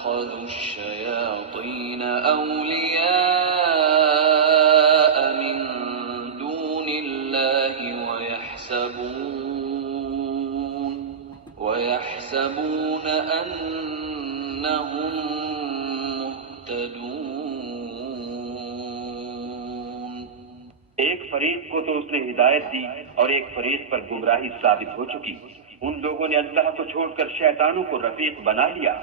اتخذوا الشياطين أولياء من دون الله ويحسبون أنهم مهتدون. ایک فریق کو تو اس نے ہدایت دی اور ایک فریق پر گمراہی ثابت ہو چکی. ان لوگوں نے اللہ کو چھوڑ کر شیطانوں کو رفیق بنا لیا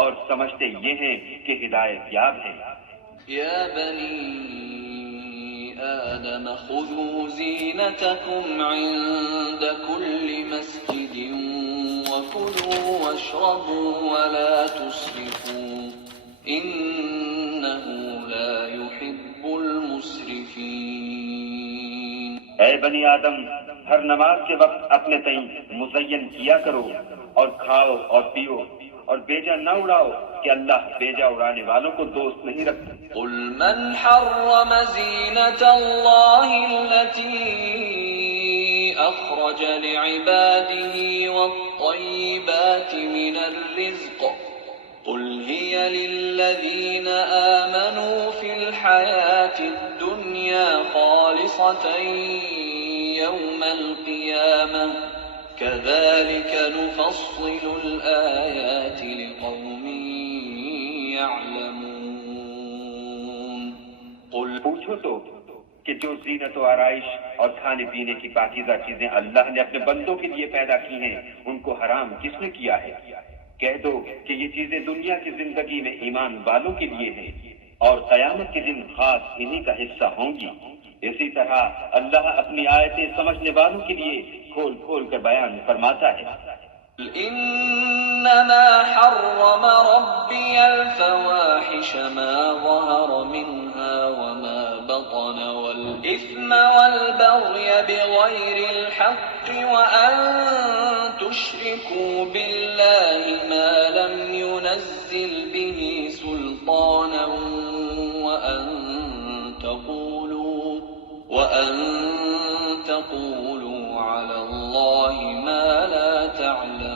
اور سمجھتے یہ ہیں کہ ہدایت یاب ہیں. یا بنی آدم خذوا زینتکم عند كل مسجد وكلوا واشربوا ولا تسرفوا انه لا يحب المسرفین. اے بنی آدم، ہر نماز کے وقت اپنے تئیں مزین کیا کرو اور کھاؤ اور پیو اور بیجا نہ اڑاؤ کہ اللہ بیجا اڑانے والوں کو دوست نہیں رکھتا. قل من حرم زینة اللہ التي اخرج لعباده والطیبات من الرزق قل هي للذین آمنوا في الحياة الدنيا خالصة يوم القيامة كذلك نفصل الآيات لقوم يعلمون. قل پوچھو تو کہ جو زینت و آرائش اور کھانے پینے کی پاکیزہ چیزیں اللہ نے اپنے بندوں کے لیے پیدا کی ہیں ان کو حرام کس نے کیا ہے؟ کہہ دو کہ یہ چیزیں دنیا کی زندگی میں ایمان والوں کے لیے ہیں اور قیامت کے دن خاص انہی کا حصہ ہوں گی. اسی طرح اللہ اپنی آیتیں سمجھنے والوں کے لیے کھول کھول کر بیان فرماتا ہے. انما حرم ربي الفواحش ما ظهر منها وما بطن والإثم والبغي بغير الحق وأن تشركوا بالله ما لم ينزل به سلطانا وأن تقولوا على الله ما لا تعلمون.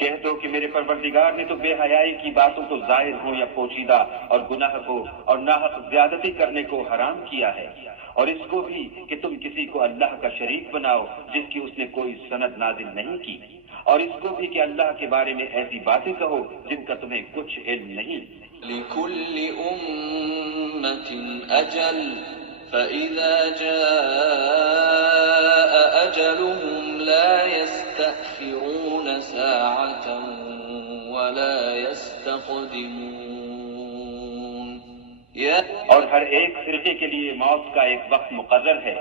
کہہ دو کہ میرے پروردگار نے تو بے حیائی کی باتوں کو ظاہر ہو یا پوشیدہ اور گناہ کو اور ناحق زیادتی کرنے کو حرام کیا ہے اور اس کو بھی کہ تم کسی کو اللہ کا شریک بناؤ جس کی اس نے کوئی سند نازل نہیں کی اور اس کو بھی کہ اللہ کے بارے میں ایسی باتیں کہو جن کا تمہیں کچھ علم نہیں. لِكُلِّ أُمَّةٍ أَجَلٌ فَإِذَا جَاءَ أَجَلُهُمْ لَا يَسْتَأْخِرُونَ سَاعَةً وَلَا يَسْتَقْدِمُونَ. اور ہر ایک فرقے کے لیے موت کا ایک وقت مقرر ہے،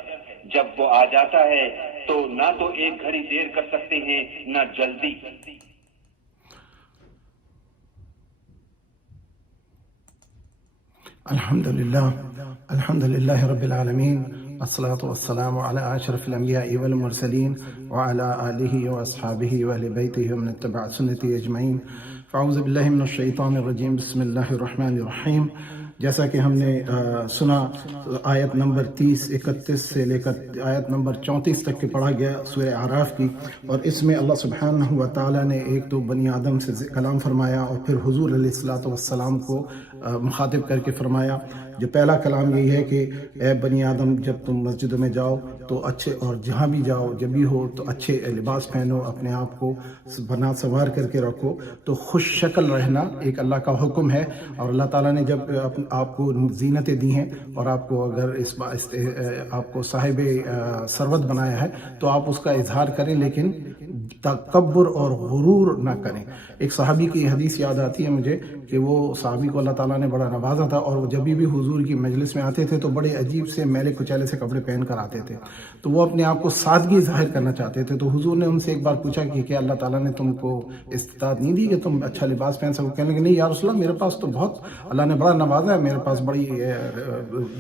جب وہ آ جاتا ہے تو نہ تو ایک گھڑی دیر کر سکتے ہیں نہ جلدی. الحمد للہ رب العالمین والصلاة والسلام على اشرف الانبیاء والمرسلین وعلى آلہ واصحابہ واہل بیتہ ومن اتبع سنتہ اجمعین. فاعوذ باللہ من الشیطان الرجیم. بسم اللہ الرحمن الرحیم. جیسا کہ ہم نے سنا آیت نمبر 30-31 سے لے کر آیت نمبر 34 تک کے پڑھا گیا سورہ اعراف کی، اور اس میں اللہ سبحانہ و تعالیٰ نے ایک تو بنی آدم سے کلام فرمایا اور پھر حضور علیہ السلام کو مخاطب کر کے فرمایا. جو پہلا کلام یہی ہے کہ اے بنی آدم، جب تم مسجدوں میں جاؤ تو اچھے، اور جہاں بھی جاؤ جب بھی ہو تو اچھے لباس پہنو، اپنے آپ کو بنا سنوار کر کے رکھو. تو خوش شکل رہنا ایک اللہ کا حکم ہے، اور اللہ تعالیٰ نے جب آپ کو زینتیں دی ہیں اور آپ کو اگر آپ کو صاحب ثروت بنایا ہے تو آپ اس کا اظہار کریں، لیکن تکبر اور غرور نہ کریں. ایک صحابی کی حدیث یاد آتی ہے مجھے کہ وہ صحابی کو اللہ تعالیٰ نے بڑا نوازا تھا، اور وہ جب بھی حضور کی مجلس میں آتے تھے تو بڑے عجیب سے میلے کچیلے سے کپڑے پہن کر آتے تھے. تو وہ اپنے آپ کو سادگی ظاہر کرنا چاہتے تھے. تو حضور نے ان سے ایک بار پوچھا کہ کیا اللہ تعالیٰ نے تم کو استطاعت نہیں دی کہ تم اچھا لباس پہن سکو؟ کہنے لگے نہیں یا رسول اللہ، میرے پاس تو بہت اللہ نے بڑا نوازا ہے، میرے پاس بڑی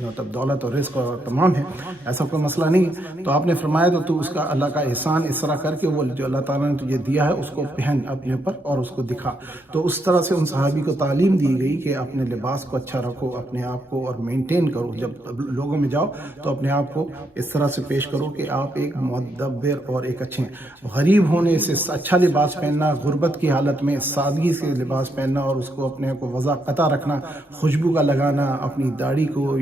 مطلب دولت اور رزق اور تمام ہے، ایسا کوئی مسئلہ نہیں. تو آپ نے فرمایا تو اس کا اللہ کا احسان اس طرح کر کے وہ جو اللہ اللہ تعالیٰ نے تجھے دیا ہے اس کو پہن اپنے اوپر اور اس کو دکھا۔ تو اس طرح سے ان صحابی کو تعلیم دی گئی کہ اپنے لباس کو اچھا رکھو، اپنے آپ کو اور مینٹین کرو، جب لوگوں میں جاؤ تو اپنے آپ کو اس طرح سے پیش کرو کہ آپ ایک مدبر اور ایک اچھے۔ غریب ہونے سے اچھا لباس پہننا، غربت کی حالت میں سادگی سے لباس پہننا اور اس کو اپنے کو وضع قطع رکھنا، خوشبو کا لگانا، اپنی داڑھی کو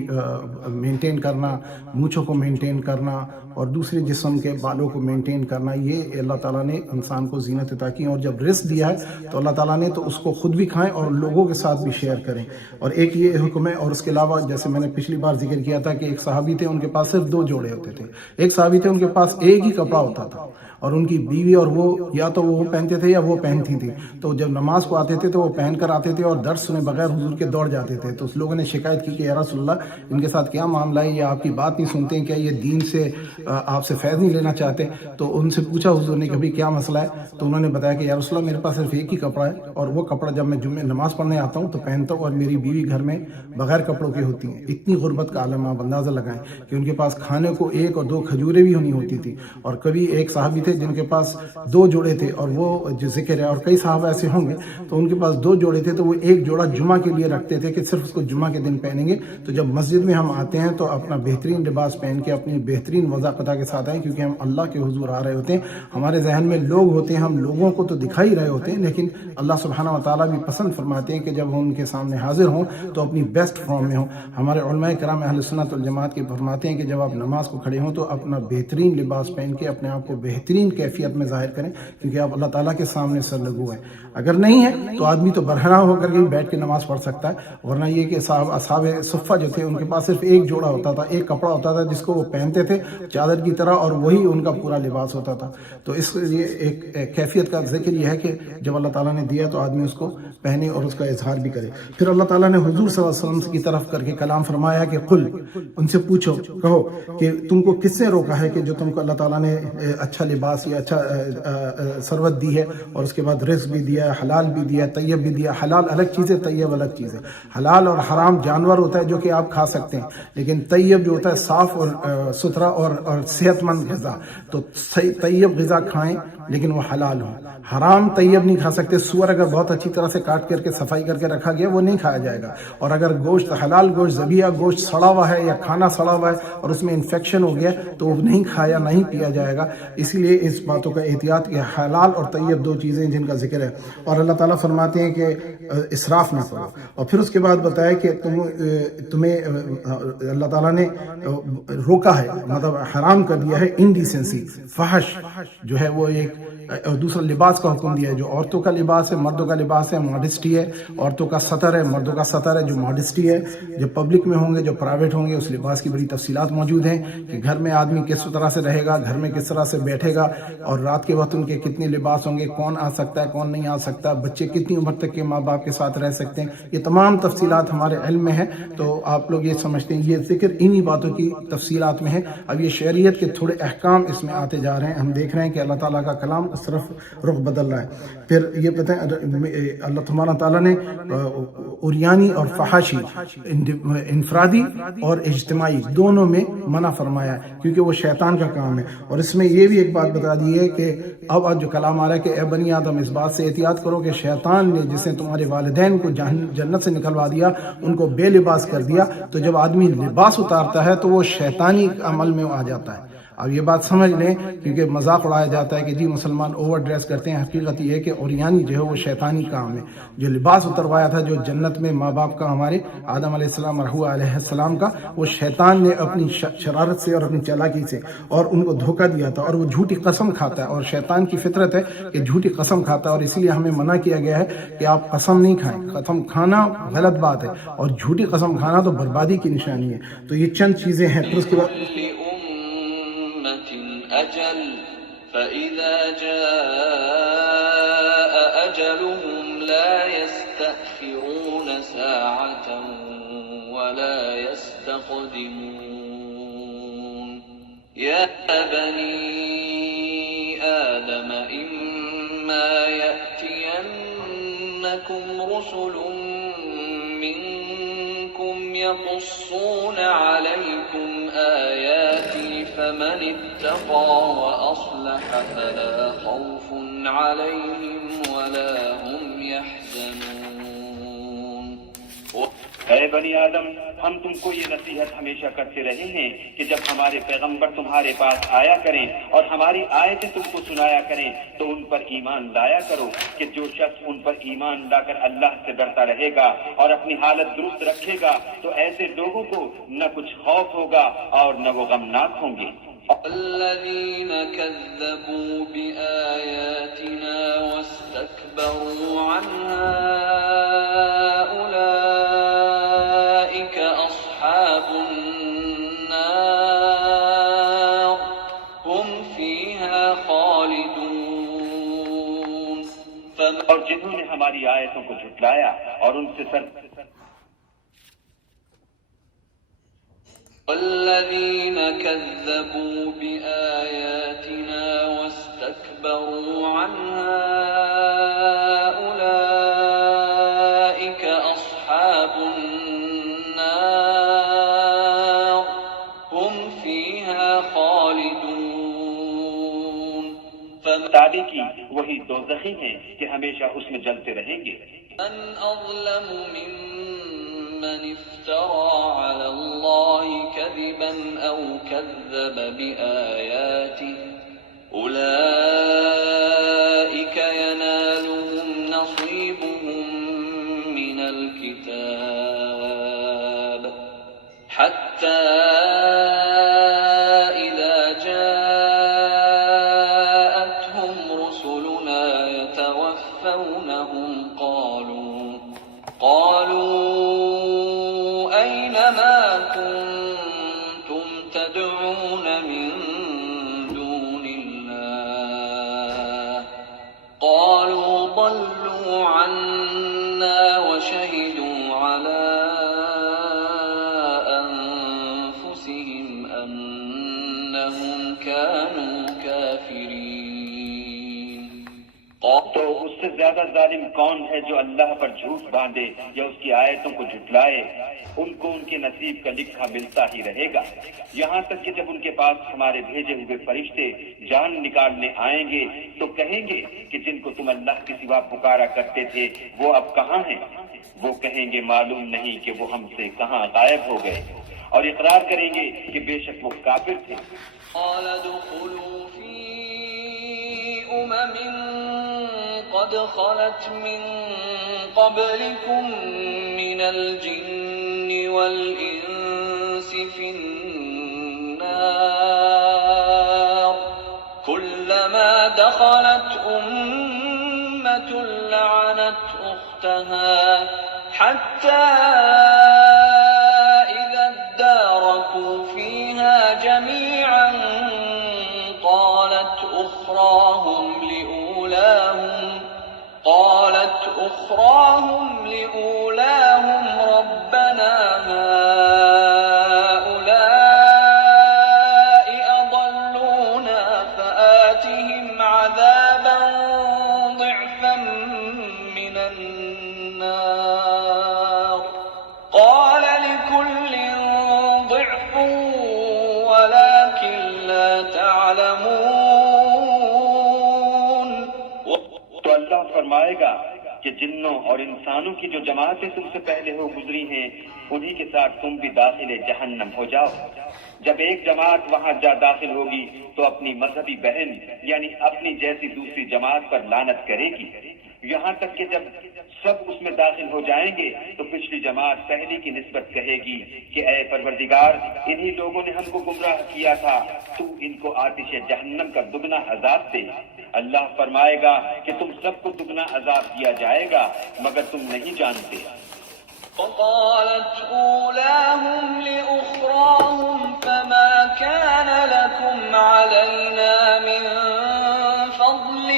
مینٹین کرنا، مونچھوں کو مینٹین کرنا اور دوسرے جسم کے بالوں کو مینٹین کرنا، یہ اللہ تعالیٰ نے انسان کو زینت عطا کی۔ اور جب رزق دیا ہے تو اللہ تعالیٰ نے تو اس کو خود بھی کھائیں اور لوگوں کے ساتھ بھی شیئر کریں۔ اور ایک یہ حکم ہے، اور اس کے علاوہ جیسے میں نے پچھلی بار ذکر کیا تھا کہ ایک صحابی تھے ان کے پاس صرف 2 جوڑے ہوتے تھے، ایک صحابی تھے ان کے پاس ایک ہی کپڑا ہوتا تھا، اور ان کی بیوی اور وہ یا تو وہ پہنتے تھے یا وہ پہنتی تھی، تو جب نماز کو آتے تھے تو وہ پہن کر آتے تھے اور درس سنے بغیر حضور کے دوڑ جاتے تھے۔ تو اس لوگوں نے شکایت کی کہ یا رسول اللہ ان کے ساتھ کیا معاملہ ہے، یہ آپ کی بات نہیں سنتے ہیں، کیا یہ دین سے آپ سے فیض نہیں لینا چاہتے؟ تو ان سے پوچھا حضور نے کبھی کیا مسئلہ ہے، تو انہوں نے بتایا کہ یا رسول اللہ میرے پاس صرف ایک ہی کپڑا ہے، اور وہ کپڑا جب میں جمعہ نماز پڑھنے آتا ہوں تو پہنتا ہوں، اور میری بیوی گھر میں بغیر کپڑوں کی ہوتی ہیں۔ اتنی غربت کا عالم آپ اندازہ لگائیں کہ ان کے پاس کھانے کو 1 اور 2 کھجوریں بھی ہونی ہوتی تھی۔ اور کبھی ایک صحابی تھے جن کے پاس 2 جوڑے تھے، اور وہ جو ذکر ہے، اور کئی صحابہ ایسے ہوں گے تو ان کے پاس 2 جوڑے تھے، تو وہ ایک جوڑا جمعہ کے لیے رکھتے تھے کہ صرف اس کو جمعہ کے دن پہنیں گے۔ تو جب مسجد میں ہم آتے ہیں تو اپنا بہترین لباس پہن کے اپنی بہترین وضاقتہ کے ساتھ آئیں، کیونکہ ہم اللہ کے حضور آ رہے ہوتے ہیں۔ ہمارے ذہن میں لوگ ہوتے ہیں، ہم لوگوں کو تو دکھا ہی رہے ہوتے ہیں، لیکن اللہ سبحانہ و تعالیٰ بھی پسند فرماتے ہیں کہ جب ہم ان کے سامنے حاضر ہوں تو اپنی بیسٹ فارم میں ہوں۔ ہمارے علماء کرام اہل سنت والجماعت کے فرماتے ہیں کہ جب آپ نماز کو کھڑے ہوں تو اپنا بہترین لباس پہن کے اپنے آپ کو بہترین کیفیت میں ظاہر کریں، کیونکہ آپ اللہ تعالیٰ کے سامنے سر لگو ہیں۔ اگر نہیں ہے تو آدمی تو برہنہ ہو کر کے بیٹھ کے نماز پڑھ سکتا ہے، ورنہ یہ کہ اصحاب صفہ جو تھے ان کے پاس صرف ایک جوڑا ہوتا تھا، ایک کپڑا ہوتا تھا جس کو وہ پہنتے تھے چادر کی طرح، اور وہی ان کا پورا لباس ہوتا تھا۔ تو اس لیے ایک کیفیت کا ذکر یہ ہے کہ جب اللہ تعالیٰ نے دیا تو آدمی اس کو پہنے اور اس کا اظہار بھی کرے۔ پھر اللہ تعالیٰ نے حضور صلی اللہ علیہ وسلم کی طرف کر کے کلام فرمایا کہ قل، ان سے پوچھو، کہو کہ تم کو کس نے روکا ہے کہ جو تم کو اللہ تعالیٰ نے اچھا لباس یا اچھا ثروت دی ہے، اور اس کے بعد رزق بھی دیا ہے، حلال بھی دیا، طیب بھی دیا۔ حلال الگ چیز ہے، طیب الگ چیز ہے۔ حلال اور حرام جانور ہوتا ہے جو کہ آپ کھا سکتے ہیں، لیکن طیب جو ہوتا ہے صاف اور ستھرا اور صحت مند غذا۔ تو طیب غذا کھائیں لیکن وہ حلال ہو۔ حرام طیب نہیں کھا سکتے۔ سور اگر بہت اچھی طرح سے کاٹ کر کے صفائی کر کے رکھا گیا وہ نہیں کھایا جائے گا، اور اگر گوشت حلال گوشت ذبیحہ گوشت سڑا ہوا ہے یا کھانا سڑا ہوا ہے اور اس میں انفیکشن ہو گیا تو وہ نہیں کھایا نہیں پیا جائے گا۔ اسی لیے اس باتوں کا احتیاط کہ حلال اور طیب 2 چیزیں جن کا ذکر ہے۔ اور اللہ تعالیٰ فرماتے ہیں کہ اسراف نہ کرو، اور پھر اس کے بعد بتایا کہ تمہیں اللہ تعالیٰ نے روکا ہے، مطلب حرام کر دیا ہے انڈیسنسی، فحش جو ہے وہ ایک، اور دوسرا لباس کا حکم دیا ہے جو عورتوں کا لباس ہے مردوں کا لباس ہے، ماڈسٹی ہے، عورتوں کا سطر ہے مردوں کا سطر ہے جو ماڈسٹی ہے۔ جو پبلک میں ہوں گے جو پرائیویٹ ہوں گے اس لباس کی بڑی تفصیلات موجود ہیں کہ گھر میں آدمی کس طرح سے رہے گا، گھر میں کس طرح سے بیٹھے گا، اور رات کے وقت ان کے کتنے لباس ہوں گے، کون آ سکتا ہے کون نہیں آ سکتا، بچے کتنی عمر تک کے ماں باپ کے ساتھ رہ سکتے ہیں، یہ تمام تفصیلات ہمارے علم میں ہیں۔ تو آپ لوگ یہ سمجھتے ہیں یہ ذکر انہی باتوں کی تفصیلات میں ہے۔ اب یہ شریعت کے تھوڑے احکام اس میں آتے جا رہے ہیں، ہم دیکھ رہے ہیں کہ اللہ تعالیٰ کا کلام اس طرف رخ بدل رہا ہے۔ پھر یہ پتہ ہے اللہ تبارک تعالیٰ نے عریانی اور فحاشی انفرادی اور اجتماعی دونوں میں منع فرمایا ہے، کیونکہ وہ شیطان کا کام ہے۔ اور اس میں یہ بھی ایک بات بتا دی ہے کہ اب جو کلام آ رہا ہے کہ اے بنی آدم اس بات سے احتیاط کرو کہ شیطان نے جس نے تمہارے والدین کو جنت سے نکلوا دیا ان کو بے لباس کر دیا، تو جب آدمی لباس اتارتا ہے تو وہ شیطانی عمل میں آ جاتا ہے۔ اب یہ بات سمجھ لیں، کیونکہ مذاق اڑایا جاتا ہے کہ جی مسلمان اوور ڈریس کرتے ہیں، حقیقت یہ ہے کہ عریانی جو ہے وہ شیطانی کام ہے۔ جو لباس اتروایا تھا جو جنت میں ماں باپ کا، ہمارے آدم علیہ السلام اور حوا علیہ السلام کا، وہ شیطان نے اپنی شرارت سے اور اپنی چالاکی سے اور ان کو دھوکہ دیا تھا، اور وہ جھوٹی قسم کھاتا ہے، اور شیطان کی فطرت ہے کہ جھوٹی قسم کھاتا ہے، اور اسی لیے ہمیں منع کیا گیا ہے کہ آپ قسم نہیں کھائیں۔ قسم کھانا غلط بات ہے، اور جھوٹی قسم کھانا تو بربادی کی نشانی ہے۔ تو یہ چند چیزیں ہیں۔ پھر اس کے بعد أجل فإذا جاء أجلهم لا يستأخرون ساعة ولا يستقدمون يا بني آدم إما يأتينكم رسل منكم يقصون عليكم آياتي فمن اتقى وأصلح أصلح فلا خوف عليهم ولا هم يحزنون اے بنی آدم، ہم تم کو یہ نصیحت ہمیشہ کرتے رہے ہیں کہ جب ہمارے پیغمبر تمہارے پاس آیا کریں اور ہماری آیتیں تم کو سنایا کریں تو ان پر ایمان لایا کرو، کہ جو شخص ان پر ایمان لا کر اللہ سے ڈرتا رہے گا اور اپنی حالت درست رکھے گا تو ایسے لوگوں کو نہ کچھ خوف ہوگا اور نہ وہ غمناک ہوں گے۔ الذين كذبوا بآياتنا واستكبروا عنها أولئك أصحاب النار هم فيها خالدون اور جنہوں نے ہماری آیتوں کو جھٹلایا اور ان سے والذين كذبوا بآياتنا واستكبروا عنها أولئك أصحاب النار هم فيها خالدون تابع کی وہی دوزخی ہیں کہ ہمیشہ اس میں جلتے رہیں گے۔ من أظلم ممن افترى على الله كذبا أو كذب بآياته أولئك ينالهم نصيبهم من الكتاب حتى إذا جاءتهم رسلنا يتوفونهم قالوا أين ما كنتم تدعون من دون الله قالوا ضلوا عنا وشهدوا على أنفسهم أنهم كانوا كافرين تو اس سے زیادہ ظالم کون ہے جو اللہ پر جھوٹ باندھے یا اس کی آیتوں کو جھٹلائے؟ ان کو ان کے نصیب کا لکھا ملتا ہی رہے گا، یہاں تک کہ جب ان کے پاس ہمارے بھیجے ہوئے فرشتے جان نکالنے آئیں گے تو کہیں گے کہ جن کو تم اللہ کے سوا پکارا کرتے تھے وہ اب کہاں ہیں؟ وہ کہیں گے معلوم نہیں کہ وہ ہم سے کہاں غائب ہو گئے، اور اقرار کریں گے کہ بے شک وہ کافر تھے۔ قال ادخلوا في أمم قد خلت من قبلكم من الجن والإنس في النار كلما دخلت أمة لعنت أختها حتى إذا اداركوا فيها جميعا قالت أخراهم لأولاهم ربنا هؤلاء أضلونا فآتهم عذابا ضعفا من النار قال لكل ضعف ولكن لا تعلمون تو اللہ فرمائے گا کہ جنوں اور انسانوں کی جو جماعتیں تم سے پہلے ہو گزری ہیں انہی کے ساتھ تم بھی داخل جہنم ہو جاؤ۔ جب ایک جماعت وہاں جا داخل ہوگی تو اپنی مذہبی بہن یعنی اپنی جیسی دوسری جماعت پر لعنت کرے گی، یہاں تک کہ جب سب اس میں داخل ہو جائیں گے تو پچھلی جماعت پہلی کی نسبت کہے گی کہ اے پروردگار، انہی لوگوں نے ہم کو گمراہ کیا تھا، تو ان کو آتش جہنم کا دگنا عذاب دے۔ اللہ فرمائے گا کہ تم سب کو دگنا عذاب دیا جائے گا مگر تم نہیں جانتے۔ وقالت أولاهم لأخراهم فما كان لكم علينا من فضل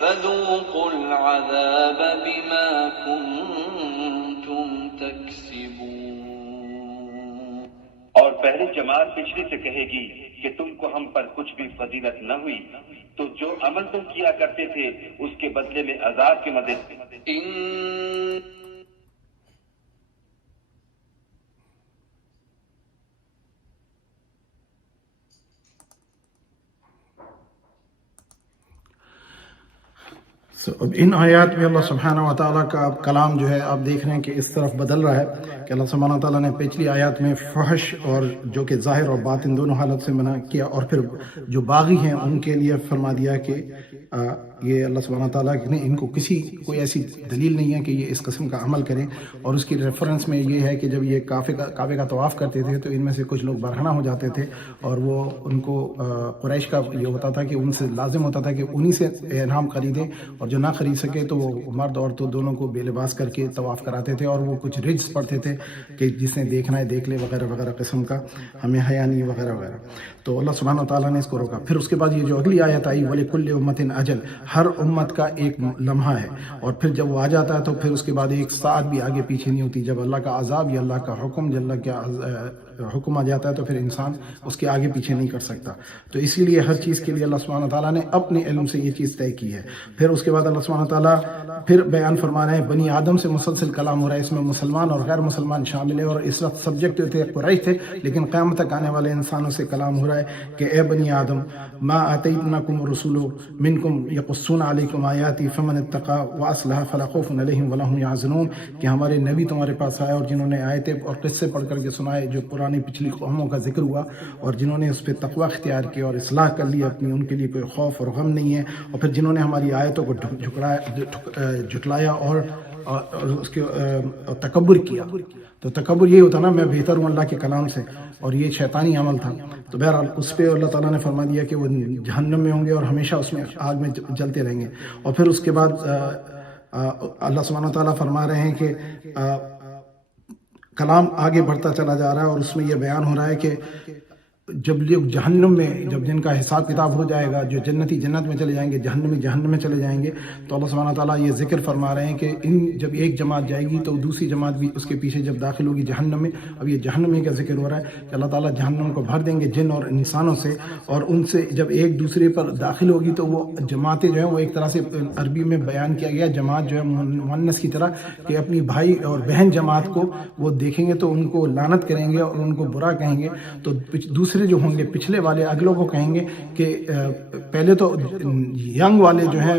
فذوقوا العذاب بما كنتم تكسبون۔ اور پہلی جماعت پچھلی سے کہے گی کہ تم کو ہم پر کچھ بھی فضیلت نہ ہوئی، تو جو عمل تم کیا کرتے تھے اس کے بدلے میں عذاب کے مدد اب ان آیات میں اللہ سبحانہ و تعالیٰ کا کلام جو ہے آپ دیکھ رہے ہیں کہ اس طرف بدل رہا ہے کہ اللہ سبحانہ و تعالیٰ نے پچھلی آیات میں فحش اور جو کہ ظاہر اور باطن دونوں حالت سے منع کیا، اور پھر جو باغی ہیں ان کے لیے فرما دیا کہ یہ اللہ سبحانہ و تعالیٰ نے ان کو کوئی ایسی دلیل نہیں ہے کہ یہ اس قسم کا عمل کریں، اور اس کی ریفرنس میں یہ ہے کہ جب یہ کعبے کا طواف کرتے تھے تو ان میں سے کچھ لوگ برہنہ ہو جاتے تھے، اور وہ ان کو قریش کا یہ ہوتا تھا کہ ان سے لازم ہوتا تھا کہ انہی سے انعام خریدیں، اور جو نہ خرید سکے تو وہ مرد عورتوں دونوں کو بے لباس کر کے طواف کراتے تھے، اور وہ کچھ رجز پڑھتے تھے کہ جس نے دیکھنا ہے دیکھ لے وغیرہ وغیرہ قسم کا، ہمیں حیا نہیں وغیرہ وغیرہ۔ تو اللہ سبحانہ و تعالیٰ نے اس کو روکا۔ پھر اس کے بعد یہ جو اگلی آیت آئی وَلِكُلِّ أُمَّةٍ أَجَلٌ، ہر امت کا ایک لمحہ ہے، اور پھر جب وہ آ جاتا ہے تو پھر اس کے بعد ایک ساعت بھی آگے پیچھے نہیں ہوتی۔ جب اللہ کا عذاب یا اللہ کا حکم، جب اللہ کا حکم آ جاتا ہے تو پھر انسان اس کے آگے پیچھے نہیں کر سکتا۔ تو اسی لیے ہر چیز کے لیے اللہ سبحانہ و تعالیٰ نے اپنے علم سے یہ چیز طے کی ہے۔ پھر اس کے بعد اللہ سبحانہ و تعالیٰ پھر بیان فرما رہے ہیں، بنی آدم سے مسلسل کلام ہو رہا ہے، اس میں مسلمان اور غیر مسلمان شامل ہے، اور اس وقت سبجیکٹ تھے قریش تھے، لیکن قیامت تک آنے والے انسانوں سے کلام ہو رہا ہے کہ اے بنی آدم ما آتیتناکم رسول منکم یقصون علیکم آیاتی فمن اتقى واصلح فلا خوف علیہم ولا هم يحزنون، کہ ہمارے نبی تمہارے پاس آئے اور جنہوں نے آیتیں اور قصے پڑھ کر کے سنائے جو پرانی پچھلی قوموں کا ذکر ہوا، اور جنہوں نے اس پہ تقوی اختیار کیا اور اصلاح کر لی اپنی، ان کے لیے کوئی خوف اور غم نہیں ہے، اور پھر جنہوں نے ہماری آیتوں کو جھٹلایا اور اس کے تکبر کیا۔ تو تکبر یہ ہوتا نا، میں بہتر ہوں اللہ کے کلام سے، اور یہ شیطانی عمل تھا۔ تو بہرحال اس پہ اللہ تعالیٰ نے فرما دیا کہ وہ جہنم میں ہوں گے اور ہمیشہ اس میں آگ میں جلتے رہیں گے۔ اور پھر اس کے بعد اللہ سبحانہ و تعالیٰ فرما رہے ہیں کہ کلام آگے بڑھتا چلا جا رہا ہے، اور اس میں یہ بیان ہو رہا ہے کہ جب لوگ جہنم میں، جب جن کا حساب کتاب ہو جائے گا، جو جنتی جنت میں چلے جائیں گے، جہنمی جہنم میں چلے جائیں گے، تو اللہ سبحانہ تعالیٰ یہ ذکر فرما رہے ہیں کہ جب ایک جماعت جائے گی تو دوسری جماعت بھی اس کے پیچھے جب داخل ہوگی جہنم میں۔ اب یہ جہنمی کا ذکر ہو رہا ہے کہ اللہ تعالیٰ جہنم کو بھر دیں گے جن اور انسانوں سے، اور ان سے جب ایک دوسرے پر داخل ہوگی تو وہ جماعتیں جو ہیں وہ ایک طرح سے عربی میں بیان کیا گیا جماعت جو ہے مؤنث کی طرح، کہ اپنی بھائی اور بہن جماعت کو وہ دیکھیں گے تو ان کو لعنت کریں گے اور ان کو برا کہیں گے، تو دوسرے جو ہوں گے پچھلے والے اگلوں کو کہیں گے کہ پہلے تو ینگ والے جو ہیں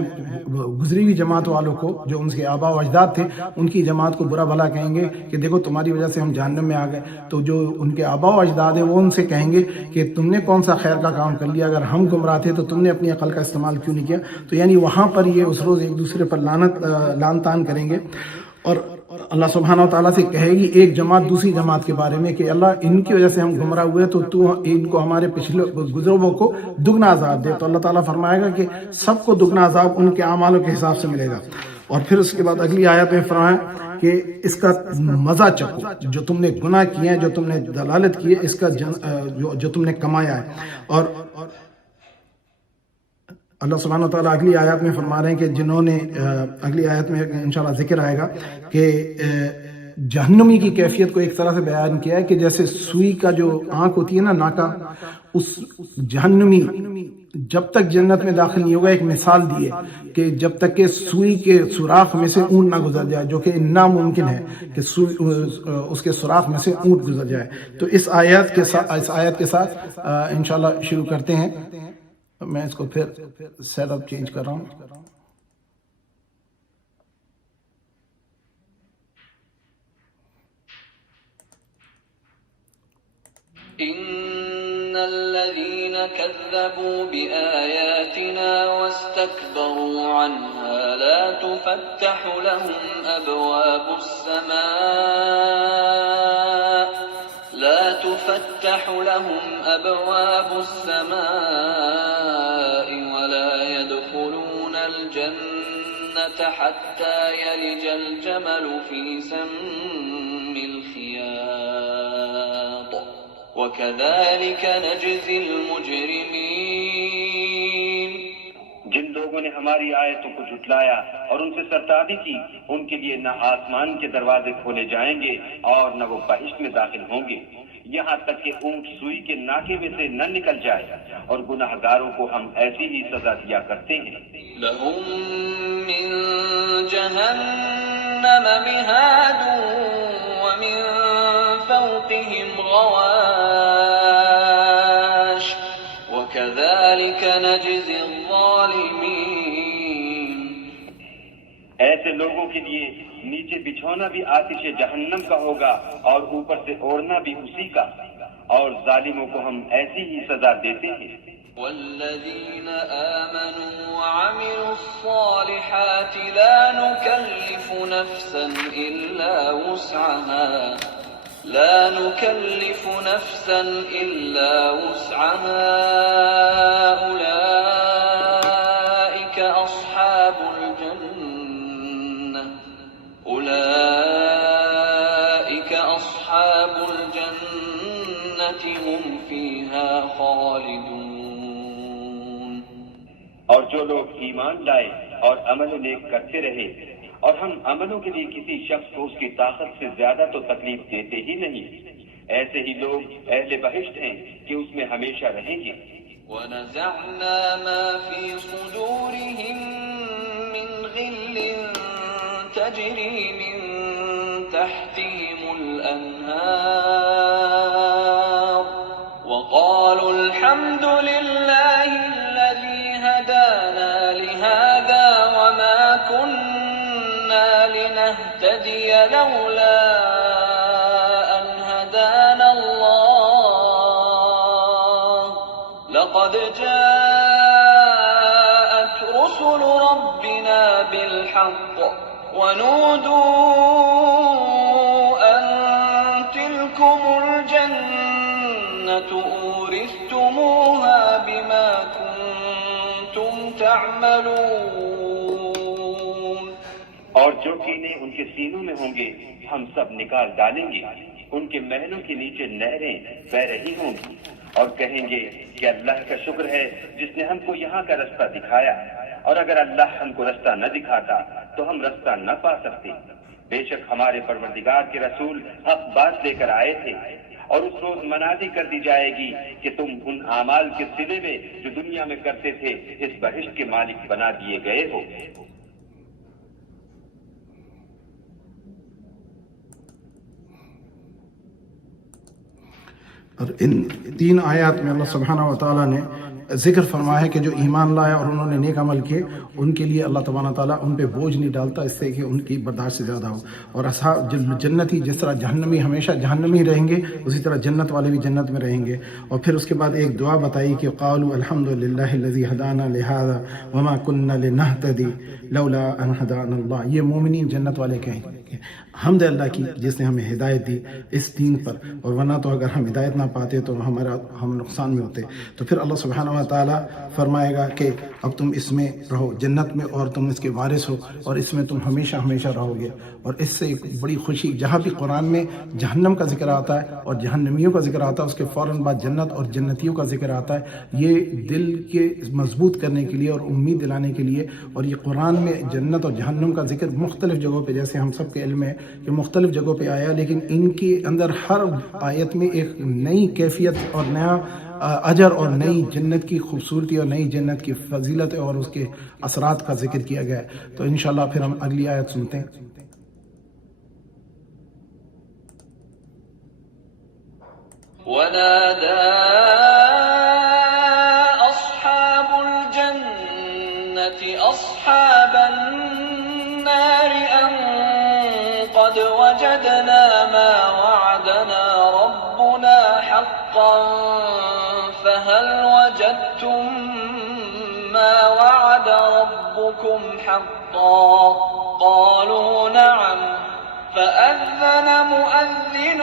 گزری ہوئی جماعت والوں کو، جو ان کے آبا و اجداد تھے، ان کی جماعت کو برا بھلا کہیں گے کہ دیکھو تمہاری وجہ سے ہم جہنم میں آ گئے۔ تو جو ان کے آبا و اجداد ہیں وہ ان سے کہیں گے کہ تم نے کون سا خیر کا کام کر لیا، اگر ہم گمراہ تھے تو تم نے اپنی عقل کا استعمال کیوں نہیں کیا۔ تو یعنی وہاں پر یہ اس روز ایک دوسرے پر لعن طعن کریں گے، اور اللہ سبحانہ و تعالیٰ سے کہے گی ایک جماعت دوسری جماعت کے بارے میں کہ اللہ ان کی وجہ سے ہم گمراہ ہوئے تو تو ان کو ہمارے پچھلے گزرووں کو دگنا عذاب دے۔ تو اللہ تعالیٰ فرمائے گا کہ سب کو دگنا عذاب ان کے اعمالوں کے حساب سے ملے گا۔ اور پھر اس کے بعد اگلی آیت میں فرمایا کہ اس کا مزہ چکھو، جو تم نے گناہ کیے ہیں، جو تم نے دلالت کی ہے، اس کا جو تم نے کمایا ہے۔ اور اللہ سبحانہ وتعالیٰ اگلی آیات میں فرما رہے ہیں کہ جنہوں نے اگلی آیت میں انشاءاللہ ذکر آئے گا کہ جہنمی کی کیفیت کو ایک طرح سے بیان کیا ہے کہ جیسے سوئی کا جو آنکھ ہوتی ہے نا، ناکا، اس جہنمی جب تک جنت میں داخل نہیں ہوگا، ایک مثال دی ہے کہ جب تک کہ سوئی کے سوراخ میں سے اونٹ نہ گزر جائے، جو کہ ناممکن ہے کہ اس کے سوراخ میں سے اونٹ گزر جائے۔ تو اس آیت کے ساتھ انشاءاللہ شروع کرتے ہیں۔ میں اس کو پھر سیٹ اپ چینج کر رہا ہوں۔ إن الذين كذبوا بآياتنا واستكبروا عنها لا تفتح لهم أبواب السماء ولا يدخلون الجنة حتى يلج الجمل في سم الخياط وكذلك نجزي المجرمين۔ جن لوگوں نے ہماری آیتوں کو جھٹلایا اور ان سے سرتابی کی، ان کے لیے نہ آسمان کے دروازے کھولے جائیں گے اور نہ وہ بہشت میں داخل ہوں گے، یہاں تک کہ اونٹ سوئی کے ناکے میں سے نہ نکل جائے، اور گناہ گاروں کو ہم ایسی ہی سزا دیا کرتے ہیں۔ لهم من جہنم مہاد ومن فوقهم غواش وكذلك نجزي الظالمين۔ ایسے لوگوں کے لیے نیچے بچھونا بھی آتش جہنم کا ہوگا اور اوپر سے اوڑھنا بھی اسی کا، اور ظالموں کو ہم ایسی ہی سزا دیتے ہیں۔ والذين آمنوا وعملوا الصالحات لا نكلف نفسا إلا وسعها أولئك أصحاب الجنة هم فيها خالدون۔ اور جو لوگ ایمان لائے اور عمل نیک کرتے رہے، اور ہم عملوں کے لیے کسی شخص کو اس کی طاقت سے زیادہ تو تکلیف دیتے ہی نہیں، ایسے ہی لوگ اہل بہشت ہیں کہ اس میں ہمیشہ رہیں گے۔ ونزعنا ما في صدورهم من غل تجري من تحتهم الأنهار وقالوا الحمد لله الذي هدانا لهذا وما كنا لنهتدي لولا أن هدانا الله لقد جاءت رسل ربنا بالحق ونودوا أن تلكم الجنة أورثتموها بما كنتم تعملون۔ اور جو کینے ان کے سینوں میں ہوں گے ہم سب نکال ڈالیں گے، ان کے محلوں کے نیچے نہریں بہ رہی ہوں گی، اور کہیں گے کہ اللہ کا شکر ہے جس نے ہم کو یہاں کا رستہ دکھایا، اور اگر اللہ ہم کو رستہ نہ دکھاتا تو ہم رستہ نہ پا سکتے۔ بے شک ہمارے پروردگار کے رسول حق بات لے کر آئے تھے، اور اس روز منادی کر دی جائے گی کہ تم ان اعمال کے صلے میں جو دنیا میں کرتے تھے اس بہشت کے مالک بنا دیے گئے ہو۔ اور ان 3 آیات میں اللہ سبحانہ و تعالیٰ نے ذکر فرمایا ہے کہ جو ایمان لایا اور انہوں نے نیک عمل کیے ان کے لیے اللہ تبارک تعالیٰ ان پہ بوجھ نہیں ڈالتا اس سے کہ ان کی برداشت سے زیادہ ہو، اور اصحاب جنتی جس طرح جہنمی ہمیشہ جہنمی رہیں گے اسی طرح جنت والے بھی جنت میں رہیں گے۔ اور پھر اس کے بعد ایک دعا بتائی کہ قالوا الحمد للہ الذی ہدانا لہذا وما كنا لنہتدی لولا ان ہدانا اللہ۔ یہ مومنین جنت والے کہیں گے حمد اللہ کی جس نے ہمیں ہدایت دی اس دین پر، اور ورنہ تو اگر ہم ہدایت نہ پاتے تو ہم نقصان میں ہوتے۔ تو پھر اللہ سبحانہ و تعالیٰ فرمائے گا کہ اب تم اس میں رہو جنت میں، اور تم اس کے وارث ہو، اور اس میں تم ہمیشہ ہمیشہ رہو گے۔ اور اس سے ایک بڑی خوشی، جہاں بھی قرآن میں جہنم کا ذکر آتا ہے اور جہنمیوں کا ذکر آتا ہے اس کے فوراً بعد جنت اور جنتیوں کا ذکر آتا ہے، یہ دل کے مضبوط کرنے کے لیے اور امید دلانے کے لیے۔ اور یہ قرآن میں جنت اور جہنم کا ذکر مختلف جگہوں پہ، جیسے ہم سب کے علم ہے کہ مختلف جگہوں پہ آیا، لیکن ان کے اندر ہر آیت میں ایک نئی کیفیت اور نیا اجر اور نئی جنت کی خوبصورتی اور نئی جنت کی فضیلت اور اس کے اثرات کا ذکر کیا گیا ہے۔ تو انشاءاللہ پھر ہم اگلی آیت سنتے ہیں۔ ونادى أصحاب الجنة أصحاب النار أن قد وجدنا ما وعدنا ربنا حقا فهل وجدتم ما وعد ربكم حقا قالوا نعم فأذن مؤذن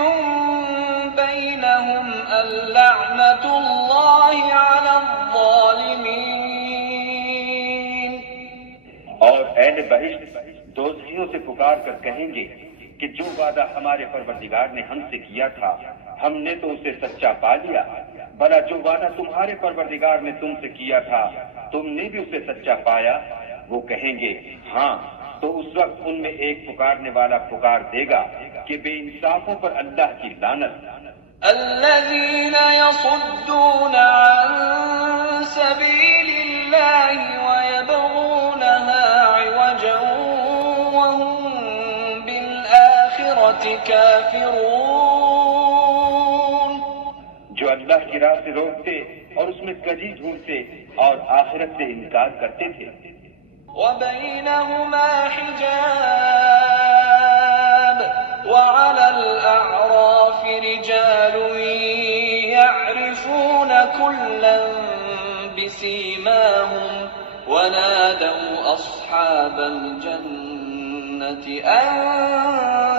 بينهم اللعنة الله على الظالمين۔ اور اہل بہشت دوزخیوں سے پکار کر کہیں گے کہ جو وعدہ ہمارے پروردگار نے ہم سے کیا تھا ہم نے تو اسے سچا پا لیا، بھلا جو وعدہ تمہارے پروردگار نے تم سے کیا تھا تم نے بھی اسے سچا پایا؟ وہ کہیں گے ہاں، تو اس وقت ان میں ایک پکارنے والا پکار دے گا کہ بے انصافوں پر اللہ کی لعنت۔ الذين يصدون عن سبيل الله ويبغونها عوجا وهم بالآخرة كافرون۔ جو اللہ کی راہ سے روکتے اور اس میں کجی ڈھونڈتے اور آخرت سے انکار کرتے تھے۔ وبينهما حجاب وعلى الأعراف رجال يعرفون كلا بسيماهم ونادوا أصحاب الجنة أن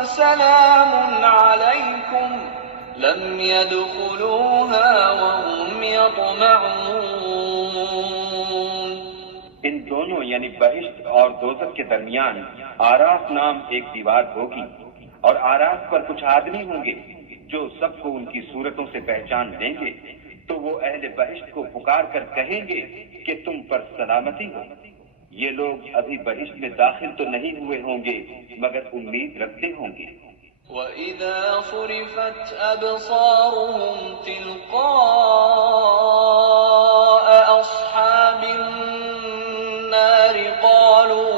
سلام عليكم لم يدخلوها وهم يطمعون. ان دونوں یعنی بہشت اور دوزخ کے درمیان آراف نام ایک دیوار ہوگی، اور آراف پر کچھ آدمی ہوں گے جو سب کو ان کی صورتوں سے پہچان لیں گے، تو وہ اہل بہشت کو پکار کر کہیں گے کہ تم پر سلامتی ہو. یہ لوگ ابھی بہشت میں داخل تو نہیں ہوئے ہوں گے مگر امید رکھتے ہوں گے. وَإِذَا صُرِفَتْ أَبْصَارُهُمْ تِلْقَاءَ أَصْحَابِ النَّارِ قَالُوا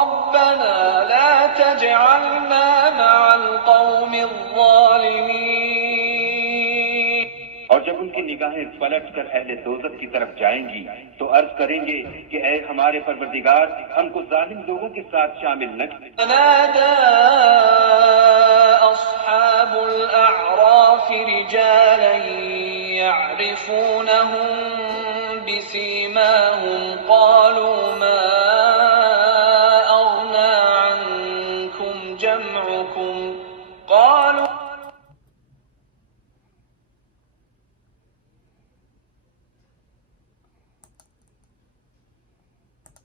رَبَّنَا لَا تَجْعَلْنَا مَعَ الْقَوْمِ الظَّالِمِينَ. اور جب ان کی نگاہیں پلٹ کر اہل دوزخ کی طرف جائیں گی تو عرض کریں گے کہ اے ہمارے پروردگار، ہم کو ظالم لوگوں کے ساتھ شامل نہ کر. فنادى أصحاب الأعراف رجالا يعرفونهم بسيماهم قالوا ما أغنى عنكم جمعكم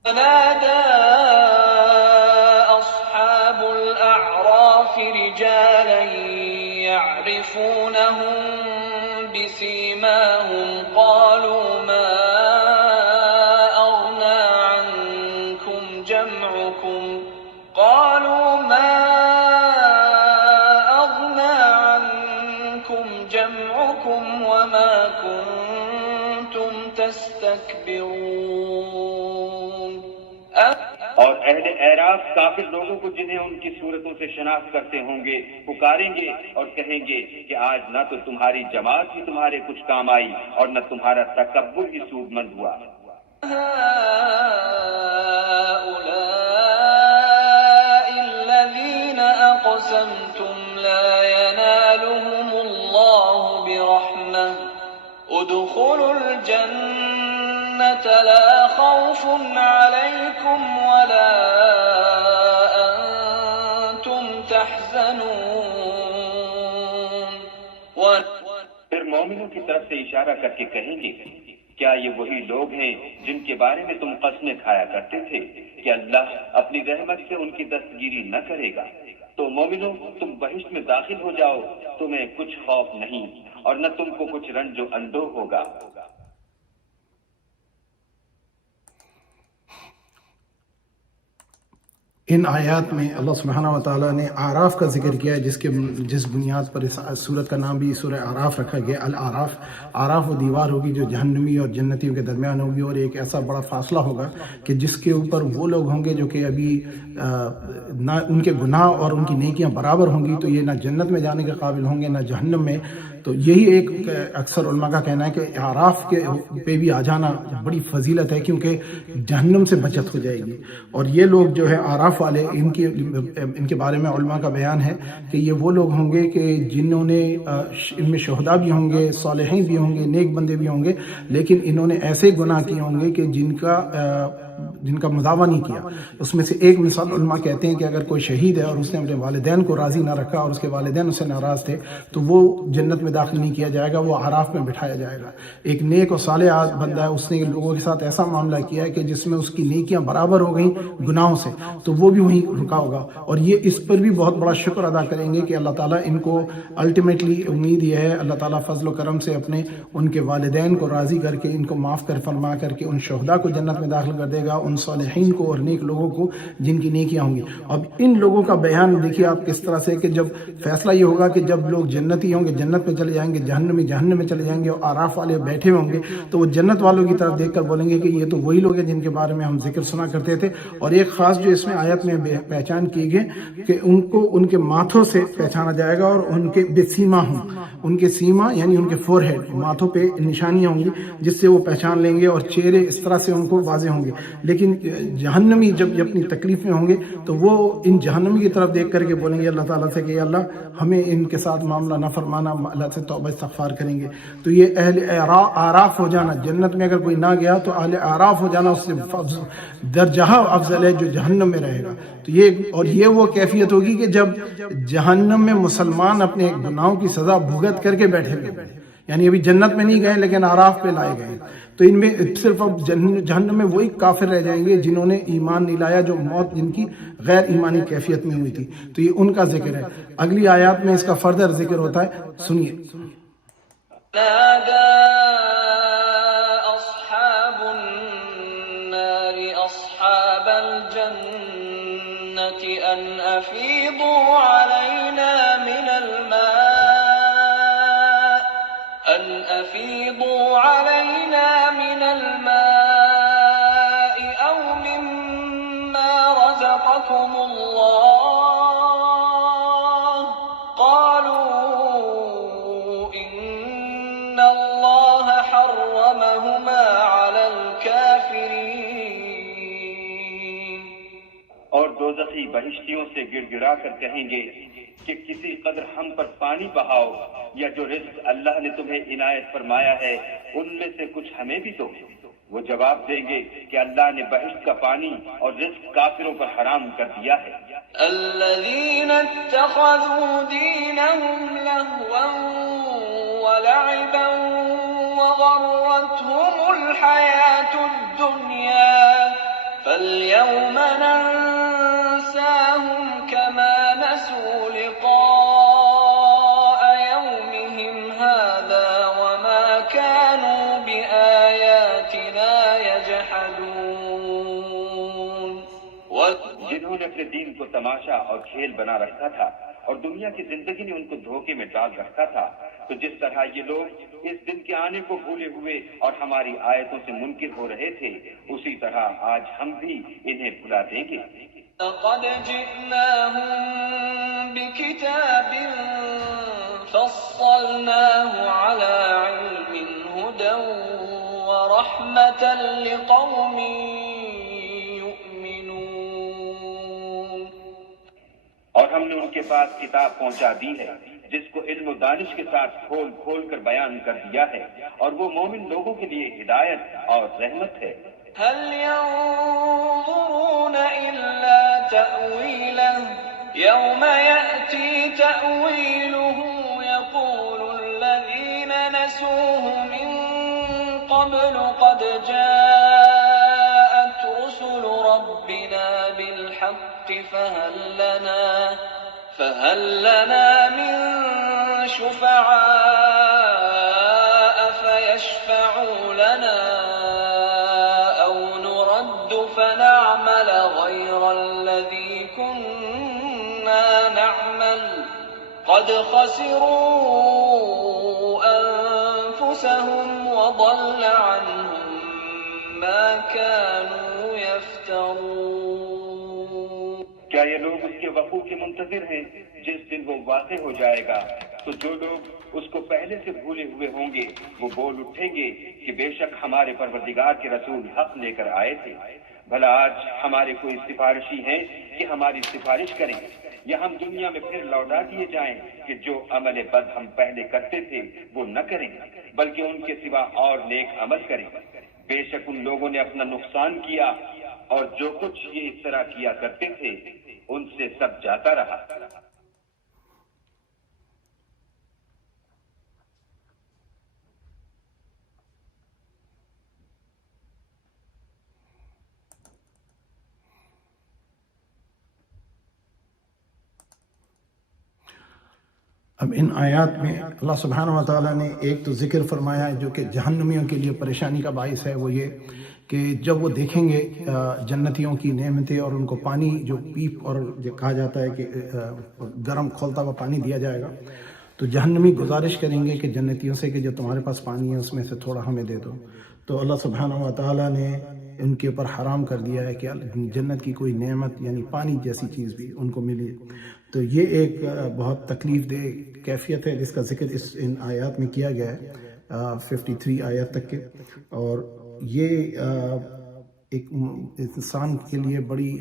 فنادى أصحاب الأعراف رجالا يعرفونهم بسيماهم قالوا ما أغنى عنكم جمعكم قالوا ما أغنى عنكم جمعكم وما كنتم تستكبرون. اور اہل اعراف کافر لوگوں کو جنہیں ان کی صورتوں سے شناخت کرتے ہوں گے پکاریں گے اور کہیں گے کہ آج نہ تو تمہاری جماعت ہی تمہارے کچھ کام آئی اور نہ تمہارا تکبر ہی سود مند ہوا. هؤلاء الذين أقسمتم لا ينالهم الله برحمة ادخلوا الجنة لا خوف عليكم ولا أنتم تحزنون. پھر مومنوں کی طرف سے اشارہ کر کے کہیں گے کیا یہ وہی لوگ ہیں جن کے بارے میں تم قسمیں کھایا کرتے تھے کہ اللہ اپنی رحمت سے ان کی دستگیری نہ کرے گا؟ تو مومنوں تم بہشت میں داخل ہو جاؤ، تمہیں کچھ خوف نہیں اور نہ تم کو کچھ رنج و اندوہ ہوگا. ان آیات میں اللہ سبحانہ و تعالیٰ نے آراف کا ذکر کیا ہے، جس بنیاد پر اس سورت کا نام بھی سورہ آراف رکھا گیا. العراف، آراف وہ دیوار ہوگی جو جہنمی اور جنتیوں کے درمیان ہوگی، اور ایک ایسا بڑا فاصلہ ہوگا کہ جس کے اوپر وہ لوگ ہوں گے جو کہ ابھی نہ ان کے گناہ اور ان کی نیکیاں برابر ہوں گی، تو یہ نہ جنت میں جانے کے قابل ہوں گے نہ جہنم میں. تو یہی ایک اکثر علماء کا کہنا ہے کہ آراف کے پہ بھی آ جانا بڑی فضیلت ہے، کیونکہ جہنم سے بچت ہو جائے گی. اور یہ لوگ جو ہے آراف والے، ان کے بارے میں علماء کا بیان ہے کہ یہ وہ لوگ ہوں گے کہ جنہوں نے ان میں شہداء بھی ہوں گے، صالحین بھی ہوں گے، نیک بندے بھی ہوں گے، لیکن انہوں نے ایسے گناہ کیے ہوں گے کہ جن کا مداوع نہیں کیا. اس میں سے ایک مثال علماء کہتے ہیں کہ اگر کوئی شہید ہے اور اس نے اپنے والدین کو راضی نہ رکھا اور اس کے والدین اس سے ناراض تھے تو وہ جنت میں داخل نہیں کیا جائے گا، وہ آراف میں بٹھایا جائے گا. ایک نیک اور صالح بندہ ہے، اس نے لوگوں کے ساتھ ایسا معاملہ کیا ہے کہ جس میں اس کی نیکیاں برابر ہو گئیں گناہوں سے، تو وہ بھی وہیں رکا ہوگا. اور یہ اس پر بھی بہت بڑا شکر ادا کریں گے کہ اللہ تعالیٰ ان کو الٹیمیٹلی امید یہ ہے، اللہ تعالیٰ فضل و کرم سے ان کے والدین کو راضی کر کے ان کو معاف فرما کر کے ان شہداء کو جنت میں داخل کر دے دے گا ان صالحین کو اور نیک لوگوں کو جن کی نیکیاں ہوں گی. اب ان لوگوں کا بیان دیکھیے آپ کس طرح سے کہ جب فیصلہ یہ ہوگا کہ جب لوگ جنتی ہوں گے جنت میں چلے جائیں گے، جہنمی جہنم میں چلے جائیں گے، اور آراف والے بیٹھے ہوں گے تو وہ جنت والوں کی طرف دیکھ کر بولیں گے کہ یہ تو وہی لوگ ہیں جن کے بارے میں ہم ذکر سنا کرتے تھے. اور ایک خاص جو اس میں آیت میں پہچان کی گئی کہ ان کو ان کے ماتھوں سے پہچانا جائے گا، اور ان کے بے سیما ہوں، ان کے سیما یعنی ان کے فور ہیڈ ماتھوں پہ نشانیاں ہوں گی جس سے وہ پہچان لیں گے، اور چہرے اس طرح سے ان کو واضح ہوں گے. لیکن جہنمی جب یہ اپنی تکلیف میں ہوں گے تو وہ ان جہنمی کی طرف دیکھ کر کے بولیں گے اللہ تعالیٰ سے کہ اللہ ہمیں ان کے ساتھ معاملہ نہ فرمانا، اللہ سے توبہ استغفار کریں گے. تو یہ اہل آراف ہو جانا، جنت میں اگر کوئی نہ گیا تو اہل آراف ہو جانا اس سے درجہ افضل ہے جو جہنم میں رہے گا. تو یہ وہ کیفیت ہوگی کہ جب جہنم میں مسلمان اپنے گناہوں کی سزا بھگت کر کے بیٹھے ہوئے، یعنی ابھی جنت میں نہیں گئے لیکن آراف پہ لائے گئے. تو ان میں صرف اب جہنم میں وہی کافر رہ جائیں گے جنہوں نے ایمان نہیں لایا، جو موت جن کی غیر ایمانی کیفیت میں ہوئی تھی. تو یہ ان کا ذکر ہے. اگلی آیات میں اس کا فردر ذکر ہوتا ہے، سنیے. نادى أصحاب النار أصحاب الجنة أن أفيضوا علينا من الماء أو مما رزقكم الله قالوا إن الله حرمهما على الكافرين. اور دوزخی بہشتیوں سے گڑ گڑا کر کہیں گے کہ کسی قدر ہم پر پانی بہاؤ، یا جو رزق اللہ نے تمہیں عنایت فرمایا ہے ان میں سے کچھ ہمیں بھی دو. وہ جواب دیں گے کہ اللہ نے بہشت کا پانی اور رزق کافروں پر حرام کر دیا ہے. الذين اتخذوا دينهم لهوا ولعبا وغرتهم الحياة الدنيا فاليوم ننساهم كما نسوا لقاء يومهم هذا وما كانوا بآياتنا يجحدون. جنہوں نے اپنے دین کو تماشا اور کھیل بنا رکھا تھا اور دنیا کی زندگی نے ان کو دھوکے میں ڈال رکھا تھا، تو جس طرح یہ لوگ اس دن کے آنے کو بھولے ہوئے اور ہماری آیتوں سے منکر ہو رہے تھے، اسی طرح آج ہم بھی انہیں بھلا دیں گے. لقد جئناهم بكتاب فصلناه على علم هدى ورحمة لقوم يؤمنون. اور ہم نے ان کے پاس کتاب پہنچا دی ہے جس کو علم و دانش کے ساتھ کھول کھول کر بیان کر دیا ہے، اور وہ مومن لوگوں کے لیے ہدایت اور رحمت ہے. هل ينظرون إلا تأويله يوم يأتي تأويله يقول الذين نسوه من قبل قد جاءت رسل ربنا بالحق فهل لنا من شفعاء فيشفعوا لنا أو نرد فنعمل غير الذي كنا نعمل قد خسروا أنفسهم وضل عنهم ما كانوا يفترون. کیا یہ لوگ اس کے وقوع کے منتظر ہیں جس دن وہ واقع ہو جائے گا؟ تو جو لوگ اس کو پہلے سے بھولے ہوئے ہوں گے وہ بول اٹھیں گے کہ بے شک ہمارے پروردگار کے رسول حق لے کر آئے تھے. بھلا آج ہمارے کوئی سفارشی ہیں کہ ہماری سفارش کریں، یا ہم دنیا میں پھر لوٹا دیے جائیں کہ جو عمل بد ہم پہلے کرتے تھے وہ نہ کریں بلکہ ان کے سوا اور نیک عمل کریں. بے شک ان لوگوں نے اپنا نقصان کیا اور جو کچھ یہ اس طرح کیا کرتے تھے ان سے سب جاتا رہا. اب ان آیات میں اللہ سبحانہ و تعالیٰ نے ایک تو ذکر فرمایا ہے جو کہ جہنمیوں کے لیے پریشانی کا باعث ہے، وہ یہ کہ جب وہ دیکھیں گے جنتیوں کی نعمتیں اور ان کو پانی جو پیپ اور کہا جاتا ہے کہ گرم کھولتا ہوا پانی دیا جائے گا، تو جہنمی گزارش کریں گے کہ جنتیوں سے کہ جو تمہارے پاس پانی ہے اس میں سے تھوڑا ہمیں دے دو، تو اللہ سبحانہ و تعالیٰ نے ان کے اوپر حرام کر دیا ہے کہ جنت کی کوئی نعمت یعنی پانی جیسی چیز بھی ان کو ملی۔ تو یہ ایک بہت تکلیف دہ کیفیت ہے جس کا ذکر ان آیات میں کیا گیا ہے 53 آیات تک کے، اور یہ ایک انسان کے لیے بڑی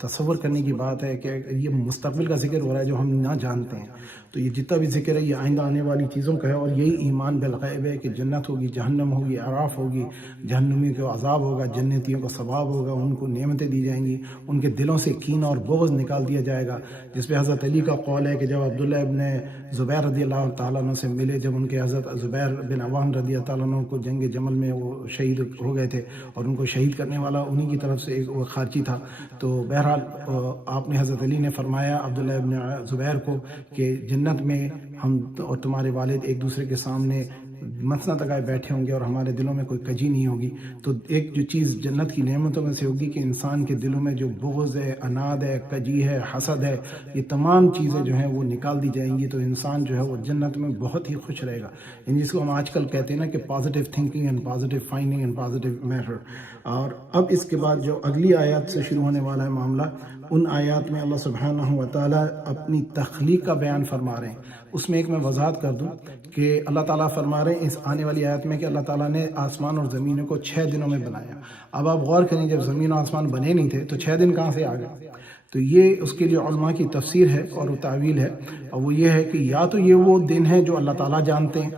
تصور کرنے کی بات ہے کہ یہ مستقبل کا ذکر ہو رہا ہے جو ہم نہ جانتے ہیں، تو یہ جتنا بھی ذکر ہے یہ آئندہ آنے والی چیزوں کا ہے، اور یہی ایمان بالغیب ہے کہ جنت ہوگی، جہنم ہوگی، اعراف ہوگی، جہنمیوں کو عذاب ہوگا، جنتیوں کو ثواب ہوگا، ان کو نعمتیں دی جائیں گی، ان کے دلوں سے کینہ اور بغض نکال دیا جائے گا، جس پہ حضرت علی کا قول ہے کہ جب عبداللہ ابن زبیر رضی اللہ تعالیٰ عنہ سے ملے، جب ان کے حضرت زبیر بن عوام رضی اللہ تعالیٰ عنہ کو جنگ جمل میں وہ شہید ہو گئے تھے اور ان کو شہید کرنے والا انہی کی طرف سے ایک وہ خارجی تھا، تو بہرحال آپ نے حضرت علی نے فرمایا عبداللہ ابن زبیر کو کہ جنت میں ہم اور تمہارے والد ایک دوسرے کے سامنے مسند لگائے بیٹھے ہوں گے اور ہمارے دلوں میں کوئی کجی نہیں ہوگی۔ تو ایک جو چیز جنت کی نعمتوں میں سے ہوگی کہ انسان کے دلوں میں جو بغض ہے، اناد ہے، کجی ہے، حسد ہے، یہ تمام چیزیں جو ہیں وہ نکال دی جائیں گی، تو انسان جو ہے وہ جنت میں بہت ہی خوش رہے گا، یعنی جس کو ہم آج کل کہتے ہیں نا کہ positive thinking and positive finding and positive matter. اور اب اس کے بعد جو اگلی آیات سے شروع ہونے والا ہے معاملہ، ان آیات میں اللہ سبحانہ و تعالیٰ اپنی تخلیق کا بیان فرما رہے ہیں۔ اس میں ایک میں وضاحت کر دوں کہ اللہ تعالیٰ فرما رہے ہیں اس آنے والی آیت میں کہ اللہ تعالیٰ نے آسمان اور زمینوں کو 6 دنوں میں بنایا۔ اب آپ غور کریں، جب زمین و آسمان بنے نہیں تھے تو 6 دن کہاں سے آ گئے؟ تو یہ اس کے جو علماء کی تفسیر ہے اور وہ تعویل ہے، اور وہ یہ ہے کہ یا تو یہ وہ دن ہے جو اللہ تعالیٰ جانتے ہیں،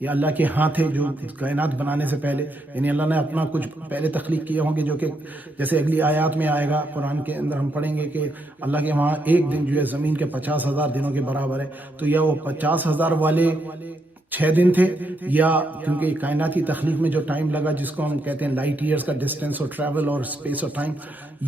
یا اللہ کے ہاں تھے جو کائنات بنانے سے پہلے، یعنی اللہ نے اپنا کچھ پہلے تخلیق کیے ہوں گے، جو کہ جیسے اگلی آیات میں آئے گا قرآن کے اندر ہم پڑھیں گے کہ اللہ کے وہاں ایک دن جو ہے زمین کے 50,000 دنوں کے برابر ہے، تو یا وہ 50,000 والے 6 دن تھے، یا کیونکہ کائنات کی تخلیق میں جو ٹائم لگا جس کو ہم کہتے ہیں لائٹ ایئرز کا ڈسٹینس اور ٹریول اور اسپیس اور ٹائم،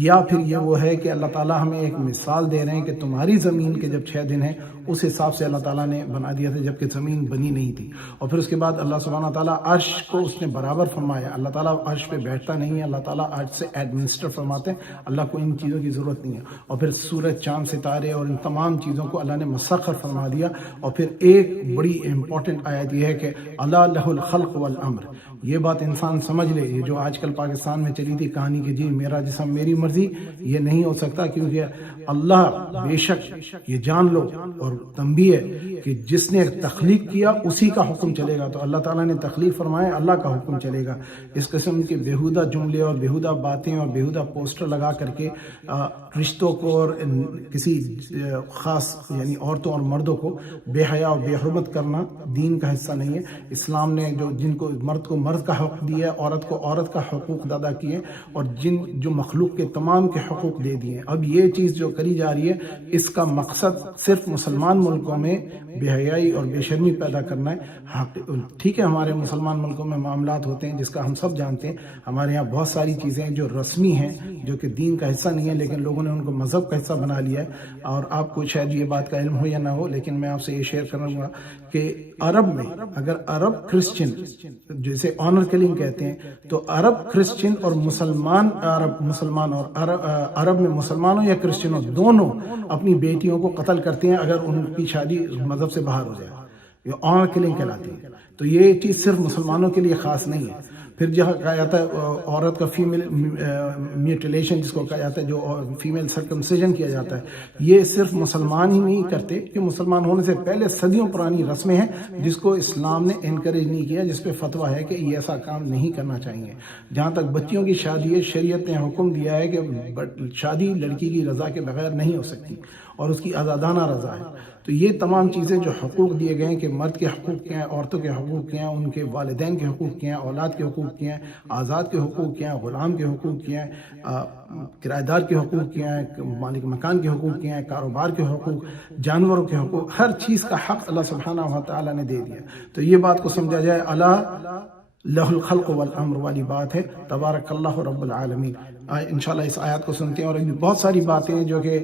یا پھر یہ وہ ہے کہ اللہ تعالیٰ ہمیں ایک مثال دے رہے ہیں کہ تمہاری زمین کے جب 6 دن ہیں اس حساب سے اللہ تعالیٰ نے بنا دیا تھا جبکہ زمین بنی نہیں تھی۔ اور پھر اس کے بعد اللہ سبحانہ تعالیٰ عرش کو اس نے برابر فرمایا، اللہ تعالیٰ عرش پہ بیٹھتا نہیں ہے، اللہ تعالیٰ عرش سے ایڈمنسٹر فرماتے ہیں، اللہ کو ان چیزوں کی ضرورت نہیں ہے۔ اور پھر سورج، چاند، ستارے اور ان تمام چیزوں کو اللہ نے مسخر فرما دیا۔ اور پھر ایک بڑی امپورٹنٹ آیت یہ ہے کہ اللہ لہ الخلق والامر، یہ بات انسان سمجھ لے، یہ جو آج کل پاکستان میں چلی تھی کہانی کہ جی میرا جسم میری مرضی، یہ نہیں ہو سکتا، کیونکہ اللہ بے شک یہ جان لو اور تنبیہ ہے کہ جس نے تخلیق کیا اسی کا حکم چلے گا، تو اللہ تعالیٰ نے تخلیق فرمایا، اللہ کا حکم چلے گا۔ اس قسم کے بیہودہ جملے اور بیہودہ باتیں اور بیہودہ پوسٹر لگا کر کے رشتوں کو اور کسی خاص یعنی عورتوں اور مردوں کو بے حیا اور بے حرمت کرنا دین کا حصہ نہیں ہے۔ اسلام نے جن کو مرد کو مرد کا حق دیا ہے، عورت کو عورت کا حقوق ادا کیے، اور جو مخلوق کے تمام کے حقوق دے دیے۔ اب یہ چیز جو کری جا رہی ہے اس کا مقصد صرف مسلمان ملکوں میں بے حیائی اور بے شرمی پیدا کرنا ہے۔ ٹھیک ہے، ہمارے مسلمان ملکوں میں معاملات ہوتے ہیں جس کا ہم سب جانتے ہیں، ہمارے یہاں بہت ساری چیزیں جو رسمی ہیں جو کہ دین کا حصہ نہیں ہے، لیکن لوگوں نے ان کو مذہب کا حصہ بنا لیا ہے۔ اور آپ کو شاید یہ بات کا علم ہو یا نہ ہو، لیکن میں آپ سے یہ شیئر کروں گا کہ عرب میں اگر عرب کرسچن جیسے آنر کلنگ کہتے ہیں، تو عرب کرسچن اور مسلمان اور عرب میں مسلمانوں یا کرسچنوں دونوں اپنی بیٹیوں کو قتل کرتے ہیں اگر ان کی شادی مذہب سے باہر ہو جائے، یہ آنر کلنگ کہلاتی ہے۔ تو یہ چیز صرف مسلمانوں کے لیے خاص نہیں ہے۔ پھر جہاں کہا جاتا ہے عورت کا فیمیل میوٹیلیشن جس کو کہا جاتا ہے، جو فیمیل سرکمسیجن کیا جاتا ہے، یہ صرف مسلمان ہی نہیں کرتے، کہ مسلمان ہونے سے پہلے صدیوں پرانی رسمیں ہیں جس کو اسلام نے انکریج نہیں کیا، جس پہ فتویٰ ہے کہ یہ ایسا کام نہیں کرنا چاہیے۔ جہاں تک بچیوں کی شادی ہے، شریعت نے حکم دیا ہے کہ شادی لڑکی کی رضا کے بغیر نہیں ہو سکتی اور اس کی آزادانہ رضا ہے۔ تو یہ تمام چیزیں جو حقوق دیے گئے ہیں کہ مرد کے حقوق کیا ہیں، عورتوں کے حقوق کیا ہیں، ان کے والدین کے حقوق کیا ہیں، اولاد کے حقوق کیا ہیں، آزاد کے حقوق کیا ہیں، غلام کے حقوق کیا ہیں، کرایہ دار کے حقوق کیا ہیں، مالک مکان کے حقوق کیا ہیں، کاروبار کے حقوق، جانوروں کے حقوق، ہر چیز کا حق اللہ سبحانہ و تعالیٰ نے دے دیا۔ تو یہ بات کو سمجھا جائے، اللہ لہ الخلق والامر والی بات ہے، تبارک اللہ رب العالمین۔ انشاءاللہ اس آیات کو سنتے ہیں، اور بہت ساری باتیں ہیں جو کہ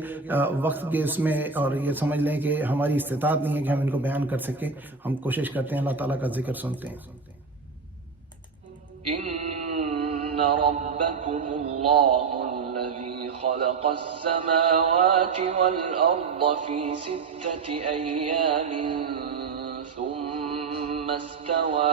وقت کے اس میں، اور یہ سمجھ لیں کہ ہماری استطاعت نہیں ہے کہ ہم ان کو بیان کر سکیں، ہم کوشش کرتے ہیں اللہ تعالیٰ کا ذکر سنتے ہیں۔ إن ربكم الله الذي خلق السماوات والأرض في 6 أيام ثم استوى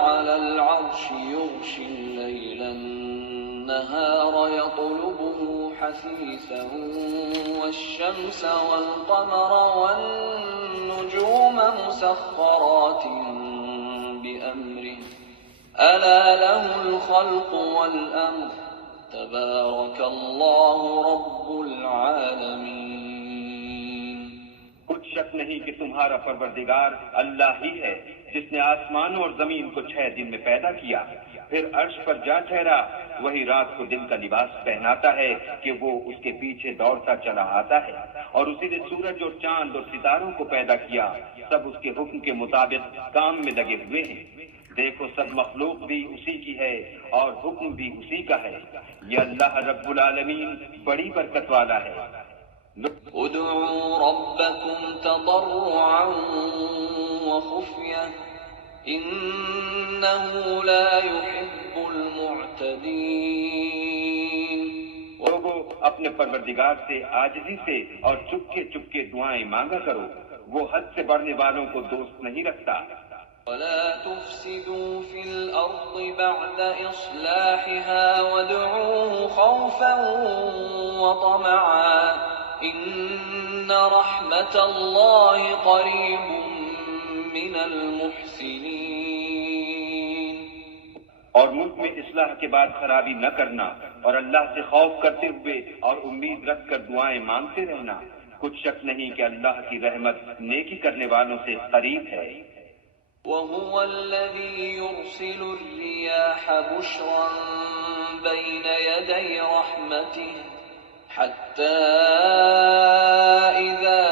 على العرش يغشي الليل النهار يطلبه حثيثا والشمس والقمر والنجوم مسخرات بأمره ألا له الخلق والأمر تبارك الله رب العالمين. کچھ شک نہیں کہ تمہارا پروردگار اللہ ہی ہے جس نے آسمانوں اور زمین کو 6 دن میں پیدا کیا، پھر عرش پر جا ٹھہرا. وہی رات کو دن کا لباس پہناتا ہے کہ وہ اس کے پیچھے دوڑتا چلا آتا ہے، اور اسی نے سورج اور چاند اور ستاروں کو پیدا کیا، سب اس کے حکم کے مطابق کام میں لگے ہوئے ہیں. دیکھو سب مخلوق بھی اسی کی ہے اور حکم بھی اسی کا ہے. یہ اللہ رب العالمین بڑی برکت والا ہے. ادعوا ربكم تضرعا وخفية إنه لا يحب المعتدين. لوگو اپنے پروردگار سے عاجزی سے اور چپکے چپکے دعائیں مانگا کرو، وہ حد سے بڑھنے والوں کو دوست نہیں رکھتا. ولا تفسدوا في الأرض بعد إصلاحها وادعوه خوفا وطمعا إن رحمة الله قريب من المحسنين. اور ملک میں اصلاح کے بعد خرابی نہ کرنا اور اللہ سے خوف کرتے ہوئے اور امید رکھ کر دعائیں مانگتے رہنا. کچھ شک نہیں کہ اللہ کی رحمت نیکی کرنے والوں سے قریب ہے. وهو الذي يرسل الرياح بشرا بين يدي رحمته حتى إذا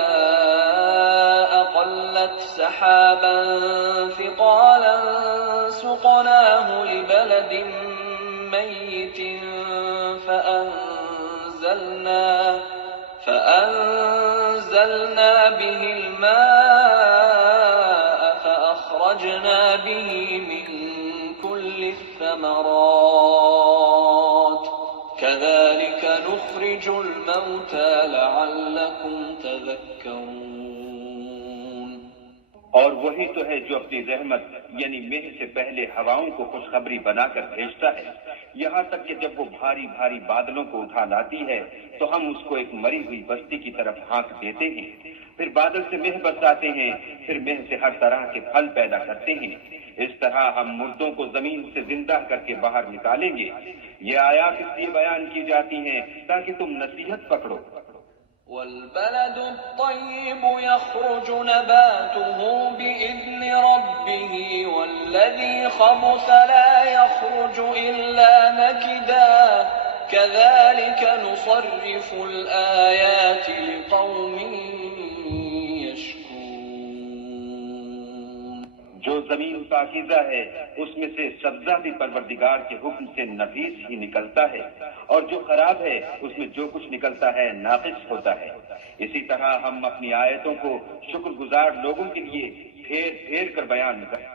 أقلت سحابا ثقالا سقناه لبلد ميت فأنزلنا به الماء فأخرجنا به من كل الثمرات كذلك نخرج الموتى لعلكم تذكرون. اور وہی تو ہے جو اپنی رحمت یعنی مہ سے پہلے ہواؤں کو خوشخبری بنا کر بھیجتا ہے، یہاں تک کہ جب وہ بھاری بھاری بادلوں کو اٹھا لاتی ہے تو ہم اس کو ایک مری ہوئی بستی کی طرف ہانک دیتے ہیں. پھر بادل سے مہ برساتے ہیں، پھر مہ سے ہر طرح کے پھل پیدا کرتے ہیں. اس طرح ہم مردوں کو زمین سے زندہ کر کے باہر نکالیں گے. یہ آیات اس لیے بیان کی جاتی ہیں تاکہ تم نصیحت پکڑو. والبلد الطيب يخرج نباته بإذن ربه والذي خبث لا يخرج إلا نكدا كذلك نصرف الآيات لقوم يشكرون. جو زمین پاکیزہ ہے اس میں سے سبزہ بھی پروردگار کے حکم سے نفیس ہی نکلتا ہے، اور جو خراب ہے اس میں جو کچھ نکلتا ہے ناقص ہوتا ہے. اسی طرح ہم اپنی آیتوں کو شکر گزار لوگوں کے لیے پھیر پھیر کر بیان کریں.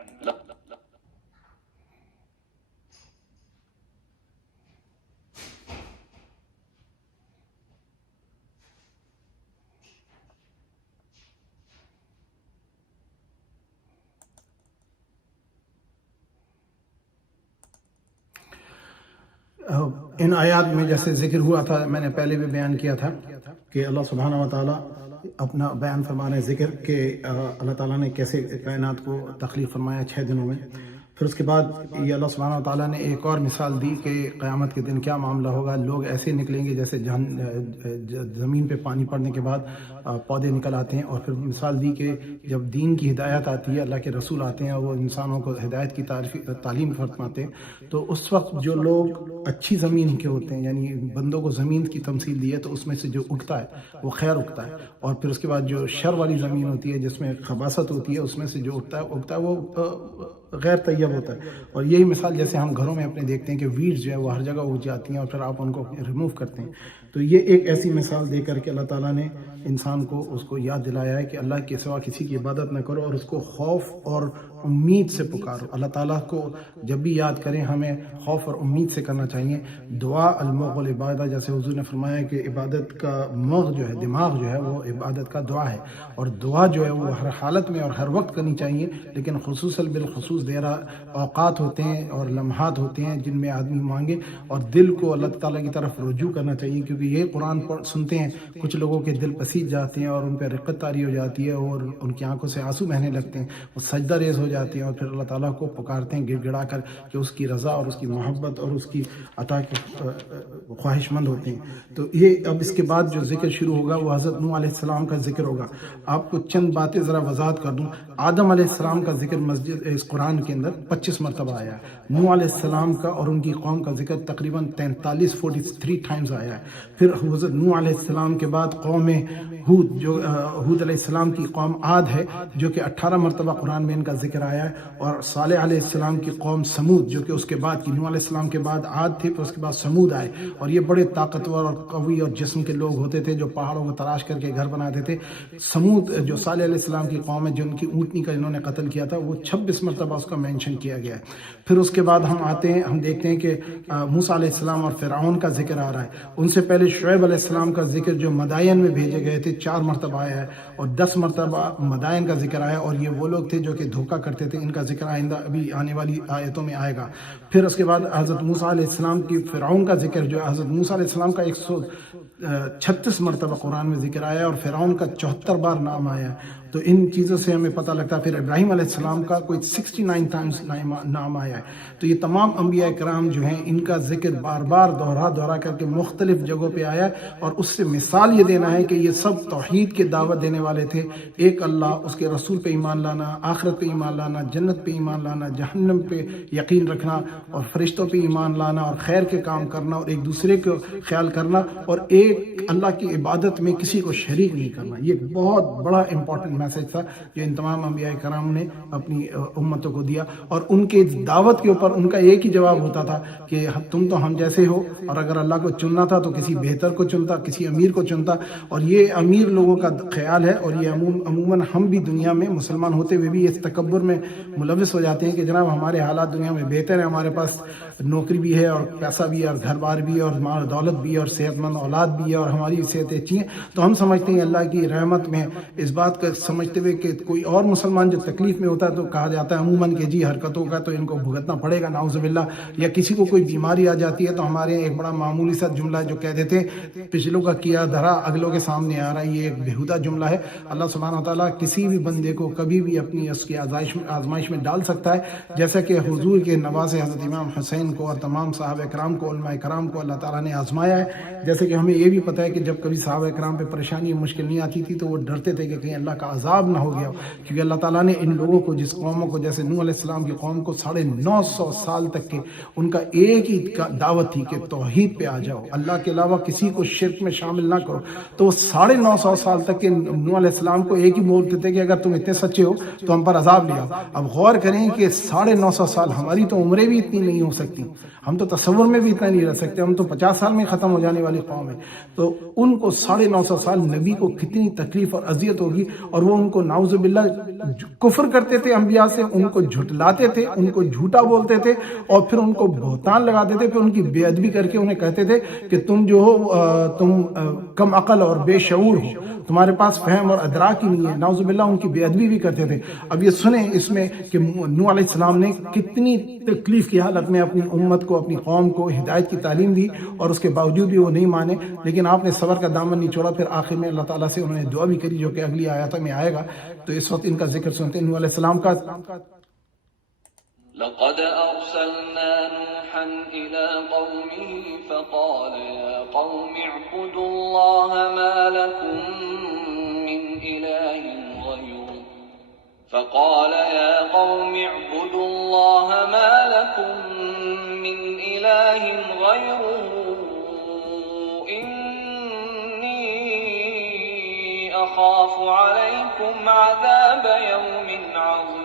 ان آیات میں جیسے ذکر ہوا تھا، میں نے پہلے بھی بیان کیا تھا کہ اللہ سبحانہ و تعالیٰ اپنا بیان فرما رہے ہیں ذکر کہ اللہ تعالیٰ نے کیسے کائنات کو تخلیق فرمایا 6 دنوں میں. پھر اس کے بعد یہ اللہ سبحانہ و تعالیٰ نے ایک اور مثال دی کہ قیامت کے دن کیا معاملہ ہوگا. لوگ ایسے نکلیں گے جیسے زمین پہ پانی پڑنے کے بعد پودے نکل آتے ہیں. اور پھر مثال دی کہ جب دین کی ہدایت آتی ہے، اللہ کے رسول آتے ہیں اور وہ انسانوں کو ہدایت کی تعلیم فرماتے ہیں، تو اس وقت جو لوگ اچھی زمین کے ہوتے ہیں، یعنی بندوں کو زمین کی تمثیل دی ہے، تو اس میں سے جو اگتا ہے وہ خیر اگتا ہے. اور پھر اس کے بعد جو شر والی زمین ہوتی ہے جس میں خباثت ہوتی ہے، اس میں سے جو اگتا ہے وہ غیر طیب ہوتا ہے. اور یہی مثال جیسے ہم گھروں میں اپنے دیکھتے ہیں کہ ویڈز جو ہے وہ ہر جگہ اگ جاتی ہیں اور پھر آپ ان کو ریموو کرتے ہیں. تو یہ ایک ایسی مثال دے کر کے اللہ تعالیٰ نے انسان کو اس کو یاد دلایا ہے کہ اللہ کے سوا کسی کی عبادت نہ کرو اور اس کو خوف اور امید سے پکارو. اللہ تعالیٰ کو جب بھی یاد کریں ہمیں خوف اور امید سے کرنا چاہیے. دعا المغ العبادہ، جیسے حضور نے فرمایا کہ عبادت کا مغ جو ہے، دماغ جو ہے، وہ عبادت کا دعا ہے، اور دعا جو ہے وہ ہر حالت میں اور ہر وقت کرنی چاہیے. لیکن خصوصاً بالخصوص دیرا اوقات ہوتے ہیں اور لمحات ہوتے ہیں جن میں آدمی مانگے اور دل کو اللہ تعالیٰ کی طرف رجوع کرنا چاہیے، کیونکہ یہ قرآن سنتے ہیں کچھ لوگوں کے دل پسیج جاتے ہیں اور ان پہ رقت طاری ہو جاتی ہے اور ان کی آنکھوں سے آنسو بہنے لگتے ہیں، وہ سجدہ ریز ہو جاتے ہیں اور پھر اللہ تعالیٰ کو پکارتے ہیں گڑ گڑا کر کہ اس کی رضا اور اس کی محبت اور اس کی عطا کے خواہش مند ہوتے ہیں. تو یہ اب اس کے بعد جو ذکر شروع ہوگا وہ حضرت نوح علیہ السلام کا ذکر ہوگا. آپ کو چند باتیں ذرا وضاحت کر دوں. آدم علیہ السلام کا ذکر مسجد اس قرآن کے اندر 25 مرتبہ آیا ہے. نوح علیہ السلام کا اور ان کی قوم کا ذکر تقریباً 43 ٹائمز آیا ہے. پھر حضرت نوح علیہ السلام کے بعد قوم ہود، جو ہود علیہ السلام کی قوم عاد ہے، جو کہ 18 مرتبہ قرآن میں ان کا ذکر آیا ہے. اور صالح علیہ السلام کی قوم سمود، جو کہ اس کے بعد کی، نوح علیہ السلام کے بعد عاد تھے، پھر اس کے بعد سمود آئے، اور یہ بڑے طاقتور اور قوی اور جسم کے لوگ ہوتے تھے جو پہاڑوں کو تراش کر کے گھر بناتے تھے. سمود جو صالح علیہ السلام کی قوم ہے، جن کی اونٹنی کا جنہوں نے قتل کیا تھا، وہ 26 مرتبہ اس کا مینشن کیا گیا ہے. پھر اس کے بعد ہم آتے ہیں، ہم دیکھتے ہیں کہ موسیٰ علیہ السلام اور فرعون کا ذکر آ رہا ہے. ان سے پہلے شعیب علیہ السلام کا ذکر جو مدائن میں بھیجے گئے تھے 4 مرتبہ آیا ہے، اور 10 مرتبہ مدائن کا ذکر آیا، اور یہ وہ لوگ تھے جو کہ دھوکہ کرتے تھے. ان کا ذکر آئندہ ابھی آنے والی آیتوں میں آئے گا. پھر اس کے بعد حضرت موسیٰ علیہ السلام کی فرعون کا ذکر جو ہے، حضرت موسیٰ علیہ السلام کا 136 مرتبہ قرآن میں ذکر آیا اور فرعون کا 74 بار نام آیا ہے. تو ان چیزوں سے ہمیں پتہ لگتا ہے. پھر ابراہیم علیہ السلام کا کوئی 69 ٹائمز نام آیا ہے. تو یہ تمام انبیاء کرام جو ہیں ان کا ذکر بار بار دہرا کر کے مختلف جگہوں پہ آیا ہے، اور اس سے مثال یہ دینا ہے کہ یہ سب توحید کی دعوت دینے والے تھے. ایک اللہ، اس کے رسول پہ ایمان لانا، آخرت پہ ایمان لانا، جنت پہ ایمان لانا، جہنم پہ یقین رکھنا، اور فرشتوں پہ ایمان لانا، اور خیر کے کام کرنا، اور ایک دوسرے کو خیال کرنا، اور ایک اللہ کی عبادت میں کسی کو شریک نہیں کرنا. یہ بہت بڑا امپورٹنٹ میسج تھا جو ان تمام انبیاء کرام نے اپنی امتوں کو دیا. اور ان کے دعوت کے اوپر ان کا ایک ہی جواب ہوتا تھا کہ تم تو ہم جیسے ہو، اور اگر اللہ کو چننا تھا تو کسی بہتر کو چنتا، کسی امیر کو چنتا. اور یہ امیر لوگوں کا خیال ہے، اور یہ عموماً ہم بھی دنیا میں مسلمان ہوتے ہوئے بھی اس تکبر میں ملوث ہو جاتے ہیں کہ جناب ہمارے حالات دنیا میں بہتر ہیں، ہمارے پاس نوکری بھی ہے اور پیسہ بھی ہے اور گھر بار بھی ہے اور مال دولت بھی ہے اور صحت مند اولاد بھی ہے اور ہماری صحت اچھی ہے. تو ہم سمجھتے ہیں اللہ کی رحمت میں اس بات کا سمجھتے ہوئے کہ کوئی اور مسلمان جو تکلیف میں ہوتا ہے تو کہا جاتا ہے عموماً کہ جی حرکتوں کا تو ان کو بھگتنا پڑے گا، نعوذ باللہ. یا کسی کو کوئی بیماری آ جاتی ہے تو ہمارے ایک بڑا معمولی سا جملہ جو کہہ دیتے ہیں پچھلوں کا کیا دھرا اگلوں کے سامنے آ رہا ہے، یہ ایک بےہودہ جملہ ہے. اللہ سبحانہ و تعالیٰ کسی بھی بندے کو کبھی بھی اپنی اس کی آزمائش میں ڈال سکتا ہے، جیسا کہ حضور کے نواسے حضرت امام حسین کو اور تمام صحابہ کرام کو، علماء کرام کو اللہ تعالیٰ نے آزمایا ہے. جیسے کہ ہمیں یہ بھی پتہ ہے کہ جب کبھی صحابہ کرام پہ پریشانی مشکل نہیں آتی تھی تو وہ ڈرتے تھے کہ کہیں اللہ کا عذاب نہ ہو گیا، کیونکہ اللہ تعالیٰ نے ان لوگوں کو، جس قوموں کو، جیسے نوح علیہ السلام کی قوم کو 950 سال تک کے ان کا ایک ہی دعوت تھی کہ توحید پہ آ جاؤ، اللہ کے علاوہ کسی کو شرک میں شامل نہ کرو. تو وہ 950 سال تک کے نوح علیہ السلام کو ایک ہی بولتے تھے کہ اگر تم اتنے سچے ہو تو ہم پر عذاب لے آؤ. اب غور کریں کہ 950 سال، ہماری تو عمریں بھی اتنی نہیں ہو سکتی، ہم تو تصور میں بھی اتنا نہیں رہ سکتے، ہم تو 50 سال میں ختم ہو جانے والی قوم ہے. تو ان کو 950 سال نبی کو کتنی تکلیف اور اذیت ہوگی، اور وہ ان کو نعوذ باللہ کفر کرتے تھے انبیاء سے، ان کو جھٹلاتے تھے، ان کو جھوٹا بولتے تھے، اور پھر ان کو بہتان لگاتے تھے، پھر ان کی بے ادبی کر کے انہیں کہتے تھے کہ تم جو ہو تم کم عقل اور بے شعور ہو، تمہارے پاس فہم اور ادراک ہی نہیں ہے. نعوذ باللہ ان کی بے ادبی بھی کرتے تھے. اب یہ سنیں اس میں کہ نوح علیہ السلام نے کتنی تکلیف کی حالت میں اپنی امت کو، اپنی قوم کو ہدایت کی تعلیم دی، اور اس کے باوجود بھی وہ نہیں مانے، لیکن آپ نے صبر کا دامن نہیں چھوڑا. پھر آخر میں اللہ تعالیٰ سے انہوں نے دعا بھی کری، جو کہ اگلی آیات میں آئے گا. تو اس وقت ان کا ذکر سنتے ہیں. نوح علیہ السلام کا لقد أرسلنا نوحا إلى قومه فقال يا قوم اعبدوا الله ما لكم من إله غيره فقال يا قوم اعبدوا الله ما لكم من إله غيره إني أخاف عليكم عذاب يوم عظيم.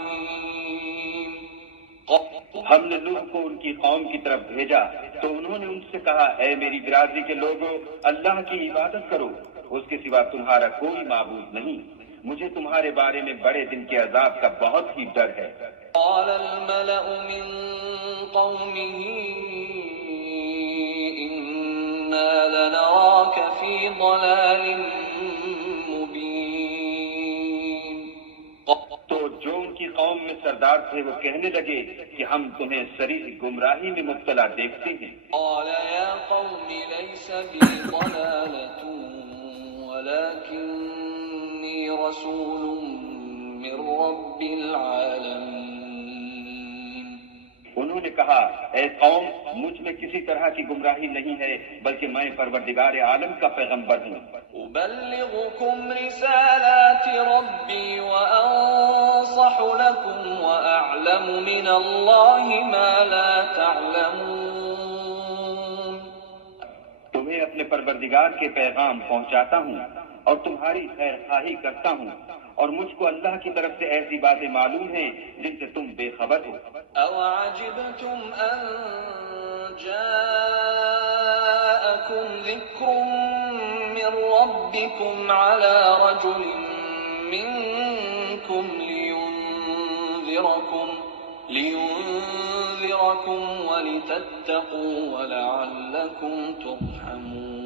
ہم نے نوح کو ان کی قوم کی طرف بھیجا تو انہوں نے ان سے کہا اے میری برادری کے لوگوں، اللہ کی عبادت کرو، اس کے سوا تمہارا کوئی معبود نہیں، مجھے تمہارے بارے میں بڑے دن کے عذاب کا بہت ہی ڈر ہے۔ قال الملأ من قومه إنا لنراك في ضلال مبين۔ تو جو ان کی قوم میں سردار تھے وہ کہنے لگے کہ ہم تمہیں صریح گمراہی میں مبتلا دیکھتے ہیں۔ قال يا قوم ليس بي ضلالة ولكني رسول من رب العالمين۔ انہوں نے کہا اے قوم، مجھ میں کسی طرح کی گمراہی نہیں ہے، بلکہ میں پروردگار عالم کا پیغمبر ہوں۔ أبلغكم رسالات ربي وأنصح لكم وأعلم من الله ما لا تعلمون۔ تمہیں اپنے پروردگار کے پیغام پہنچاتا ہوں اور تمہاری خیر خواہی کرتا ہوں، اور مجھ کو اللہ کی طرف سے ایسی باتیں معلوم ہیں جن سے تم بے خبر ہو۔ أَوَعَجِبْتُمْ أَن جَاءَكُمْ ذِكْرٌ مِّن رَّبِّكُمْ عَلَىٰ رَجُلٍ مِّنكُمْ لِيُنذِرَكُمْ وَلِتَتَّقُوا وَلَعَلَّكُمْ تُرْحَمُونَ۔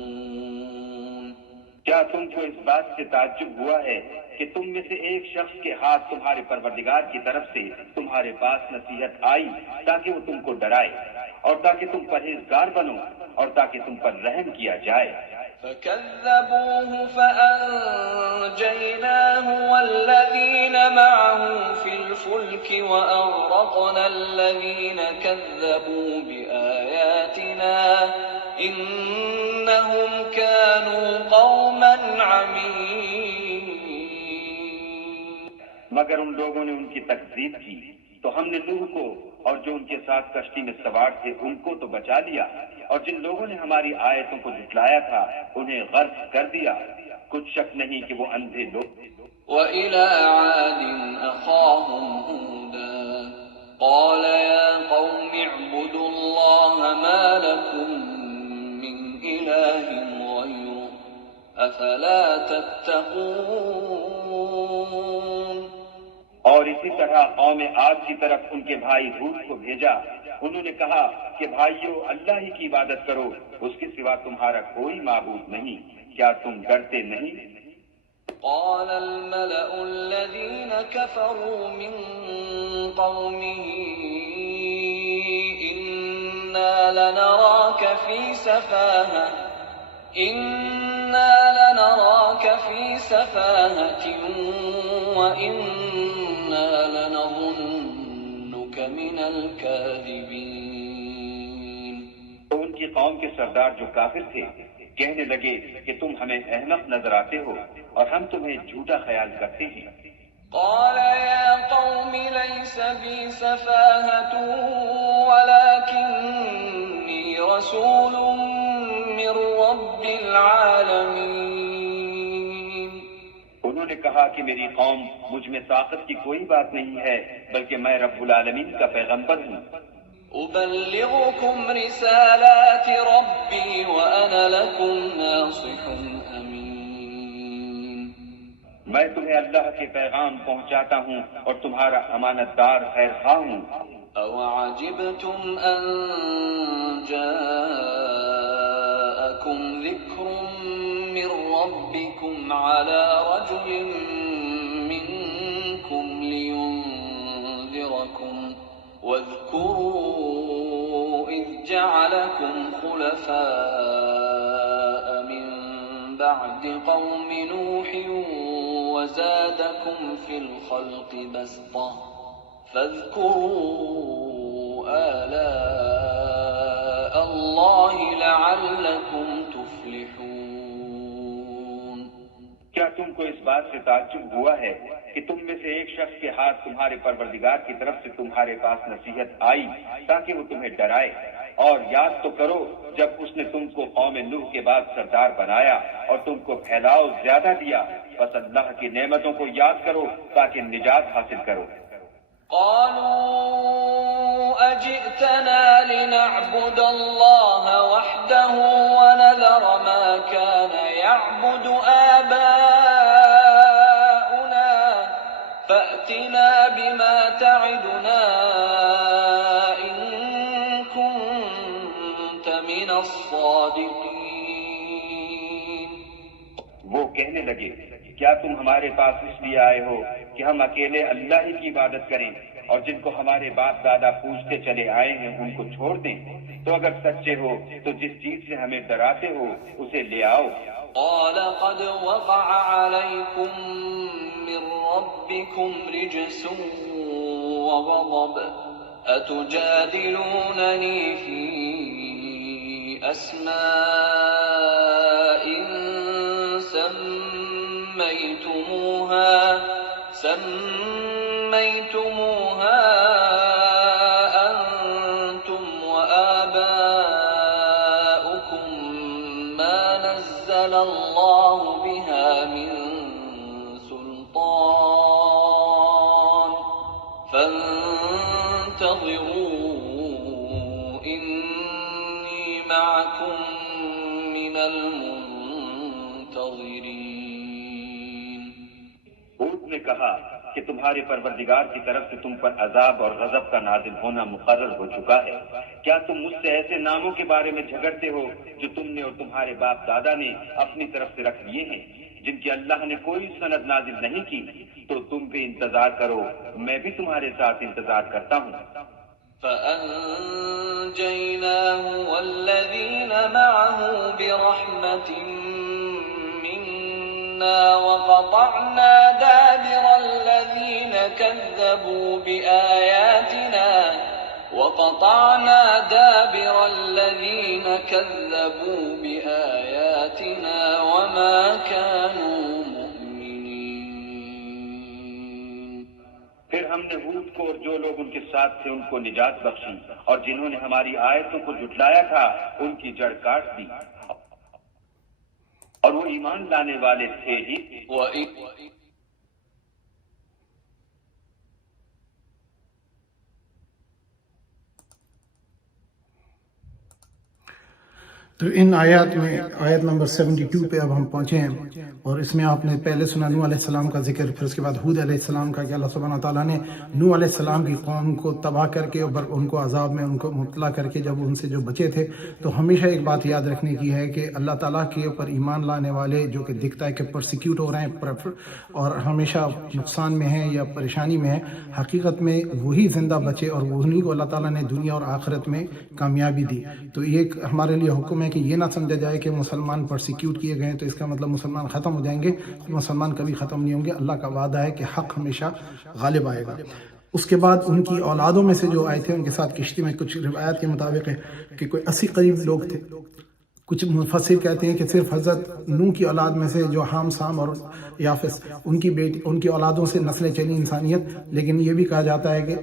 کیا تم کو اس بات سے تعجب ہوا ہے کہ تم میں سے ایک شخص کے ہاتھ تمہارے پروردگار کی طرف سے تمہارے پاس نصیحت آئی تاکہ وہ تم کو ڈرائے اور تاکہ تم پرہیزگار بنو اور تاکہ تم پر رحم کیا جائے؟ فَكَذَّبُوهُ فَأَنجَيْنَاهُ وَالَّذِينَ مَعَهُ فِي الْفُلْكِ وَأَغْرَقْنَا الَّذِينَ كَذَّبُوا بِآيَاتِنَا إِنَّهُمْ كَانُوا قَوْمًا عَمِينَ۔ مگر ان لوگوں نے ان کی تکذیب کی تو ہم نے نوح کو اور جو ان کے ساتھ کشتی میں سوار تھے ان کو تو بچا لیا، اور جن لوگوں نے ہماری آیتوں کو جھٹلایا تھا انہیں غرق کر دیا۔ کچھ شک نہیں کہ وہ اندھے لوگ۔ وَإِلَىٰ عَادٍ أَخَاهُمْ هُودًا قَالَ يَا قَوْمِ اعْبُدُوا اللَّهَ مَا لَكُم مِّنْ إِلَٰهٍ غَيْرُهُ أَفَلَا تَتَّقُونَ۔ اور اسی طرح قوم عاد کی طرف ان کے بھائی ہود کو بھیجا، انہوں نے کہا کہ بھائیو اللہ ہی کی عبادت کرو، اس کے سوا تمہارا کوئی معبود نہیں، کیا تم ڈرتے نہیں؟ قال الملأ الذين كفروا من قومه إنا لنراك في سفاهة وإنا لنظنك من الكاذبين۔ تو ان کی قوم کے سردار جو کافر تھے کہنے لگے کہ تم ہمیں احمق نظر آتے ہو اور ہم تمہیں جھوٹا خیال کرتے ہیں۔ قال يا قوم ليس بي سفاهة ولكني رسول من رب العالمين۔ انہوں نے کہا کہ میری قوم مجھ میں طاقت کی کوئی بات نہیں ہے، بلکہ میں رب العالمین کا پیغمبر ہوں۔ أبلغكم رسالات ربي وأنا لكم ناصح أمين۔ میں تمہیں اللہ کے پیغام پہنچاتا ہوں اور تمہارا امانت دار خیر خواہ ہوں۔ أَوَعَجِبْتُمْ أَن جَاءَكُمْ ذِكْرٌ مِّن رَّبِّكُمْ عَلَىٰ رَجُلٍ مِّنكُمْ لِيُنذِرَكُمْ واذكروا إذ جعلكم خلفاء من بعد قوم نوح وزادكم في الخلق بسطة فاذكروا آلاء الله لعلكم تفلحون۔ کیا تم کو اس بات سے تعجب ہوا ہے کہ تم میں سے ایک شخص کے ہاتھ تمہارے پروردگار کی طرف سے تمہارے پاس نصیحت آئی تاکہ وہ تمہیں ڈرائے؟ اور یاد تو کرو جب اس نے تم کو قوم نوح کے بعد سردار بنایا اور تم کو پھیلاؤ زیادہ دیا، بس اللہ کی نعمتوں کو یاد کرو تاکہ نجات حاصل کرو۔ قالوا أجئتنا لنعبد الله وحده ونذر ما كان يعبد آباؤنا فأتنا بما تعدنا إن كنت من الصادقين. وہ کہنے لگے کیا تم ہمارے پاس اس لیے آئے ہو کہ ہم اکیلے اللہ ہی کی عبادت کریں اور جن کو ہمارے باپ دادا پوچھتے چلے آئے ہیں ان کو چھوڑ دیں؟ تو اگر سچے ہو تو جس چیز سے ہمیں ڈراتے ہو اسے لے آؤ. قال قد وقع عليكم من ربكم رجس وغضب أتجادلونني في أسماء سميتموها أنتم وآباؤكم ما نزل الله بها من سلطان فانتظروا إني معكم من المنتظرين. ہود نے کہا کہ تمہارے پروردگار کی طرف سے تم پر عذاب اور غضب کا نازل ہونا مقرر ہو چکا ہے. کیا تم مجھ سے ایسے ناموں کے بارے میں جھگڑتے ہو جو تم نے اور تمہارے باپ دادا نے اپنی طرف سے رکھ لیے ہیں جن کی اللہ نے کوئی سند نازل نہیں کی؟ تو تم بھی انتظار کرو، میں بھی تمہارے ساتھ انتظار کرتا ہوں. فأنجيناه والذين معه برحمة منا وقطعنا دابر الذين كذبوا بآياتنا وما كانوا مؤمنين. پھر ہم نے ہود کو اور جو لوگ ان کے ساتھ تھے ان کو نجات بخشی اور جنہوں نے ہماری آیتوں کو جھٹلایا تھا ان کی جڑ کاٹ دی اور وہ ایمان لانے والے تھے ہی. تو ان آیات میں آیت نمبر 72 پہ اب ہم پہنچے ہیں، اور اس میں آپ نے پہلے سنا نوح علیہ السلام کا ذکر، پھر اس کے بعد ہود علیہ السلام کا کہ اللہ سبحانہ تعالیٰ نے نوح علیہ السلام کی قوم کو تباہ کر کے اور ان کو عذاب میں ان کو مبتلا کر کے جب ان سے جو بچے تھے، تو ہمیشہ ایک بات یاد رکھنے کی ہے کہ اللہ تعالیٰ کے اوپر ایمان لانے والے جو کہ دکھتا ہے کہ پرسیکیوٹ ہو رہے ہیں اور ہمیشہ نقصان میں ہیں یا پریشانی میں ہیں، حقیقت میں وہی زندہ بچے اور وہی کو اللہ تعالیٰ نے دنیا اور آخرت میں کامیابی دی. تو یہ ایک ہمارے لیے حکم ہے کہ یہ نہ سمجھا جائے کہ مسلمان پرسیکیوٹ کیے گئے تو اس کا مطلب مسلمان ختم ہو جائیں گے. مسلمان کبھی ختم نہیں ہوں گے. اللہ کا وعدہ ہے کہ حق ہمیشہ غالب آئے گا. اس کے بعد ان کی اولادوں میں سے جو آئے تھے ان کے ساتھ کشتی میں، کچھ روایات کے مطابق ہے کہ کوئی 80 قریب لوگ تھے. کچھ مفسر کہتے ہیں کہ صرف حضرت نوح کی اولاد میں سے جو حام، سام اور یافس ان کی اولادوں سے نسلیں چلی انسانیت، لیکن یہ بھی کہا جاتا ہے کہ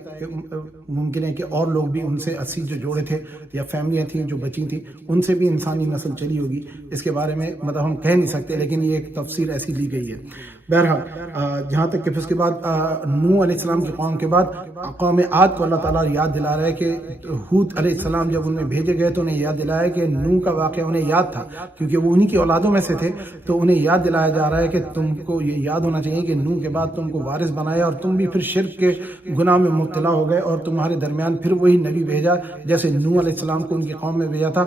ممکن ہے کہ اور لوگ بھی ان سے 80 جو جوڑے تھے یا فیملیاں تھیں جو بچی تھیں ان سے بھی انسانی نسل چلی ہوگی. اس کے بارے میں مطلب ہم کہہ نہیں سکتے، لیکن یہ ایک تفسیر ایسی لی گئی ہے. بہرحال جہاں تک کہ پھر اس کے بعد نوح علیہ السلام کی قوم کے بعد قوم عاد کو اللہ تعالیٰ یاد دلا رہا ہے کہ ہود علیہ السلام جب ان میں بھیجے گئے تو انہیں یاد دلایا کہ نوح کا واقعہ انہیں یاد تھا، کیونکہ وہ انہی کی اولادوں میں سے تھے. تو انہیں یاد دلایا جا رہا ہے کہ تم کو یہ یاد ہونا چاہیے کہ نوح کے بعد تم کو وارث بنایا اور تم بھی پھر شرک کے گناہ میں مبتلا ہو گئے، اور تمہارے درمیان پھر وہی نبی بھیجا جیسے نوح علیہ السلام کو ان کی قوم میں بھیجا تھا،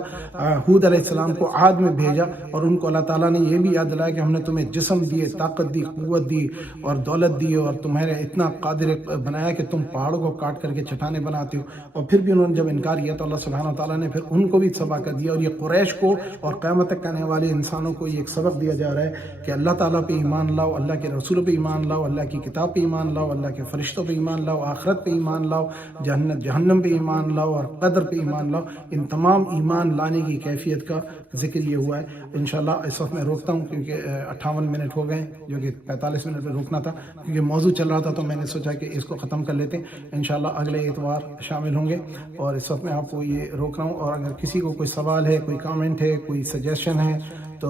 ہود علیہ السلام کو عاد میں بھیجا. اور ان کو اللہ تعالیٰ نے یہ بھی یاد دلایا کہ ہم نے تمہیں جسم دیے، طاقت دی، قوت دی اور دولت دی، اور تمہارے اتنا قادر بنایا کہ تم پہاڑوں کو کاٹ کر کے چٹانیں بناتے ہو. اور پھر بھی انہوں نے جب انکار کیا تو اللہ سبحانہ تعالیٰ نے پھر ان کو بھی تباہ کر دیا. اور یہ قریش کو اور قیامت تک آنے والے انسانوں کو یہ ایک سبق دیا جا رہا ہے کہ اللہ تعالیٰ پہ ایمان لاؤ، اللہ کے رسولوں پہ ایمان لاؤ، اللہ کی کتاب پہ ایمان لاؤ، اللہ کے فرشتوں پہ ایمان لاؤ، آخرت پہ ایمان لاؤ، جہنم پہ ایمان لاؤ اور قدر پہ ایمان لاؤ. ان تمام ایمان لانے کی کیفیت کا ذکر یہ ہوا ہے. انشاءاللہ اس وقت میں روکتا ہوں کیونکہ 58 منٹ ہو گئے، جو کہ 45 منٹ پہ روکنا تھا کیونکہ موضوع چل رہا تھا، تو میں نے سوچا کہ اس کو ختم کر لیتے ہیں. انشاءاللہ اگلے اتوار شامل ہوں گے. اور اس وقت میں آپ کو یہ روک رہا ہوں، اور اگر کسی کو کوئی سوال ہے، کوئی کامنٹ ہے، کوئی سجیشن ہے تو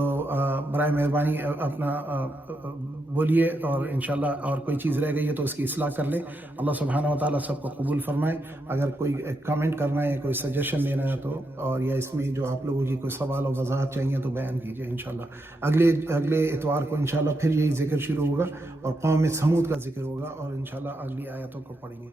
برائے مہربانی اپنا بولیے، اور انشاءاللہ اور کوئی چیز رہ گئی ہے تو اس کی اصلاح کر لیں۔ اللہ سبحانہ و تعالیٰ سب کو قبول فرمائے۔ اگر کوئی کامنٹ کرنا ہے، کوئی سجیشن دینا ہے تو، اور یا اس میں جو آپ لوگوں کی کوئی سوال و وضاحت چاہیے تو بیان کیجیے انشاءاللہ۔ اگلے اتوار کو انشاءاللہ پھر یہی ذکر شروع ہوگا اور قوم سمود کا ذکر ہوگا، اور انشاءاللہ اگلی آیتوں کو پڑھیں گے۔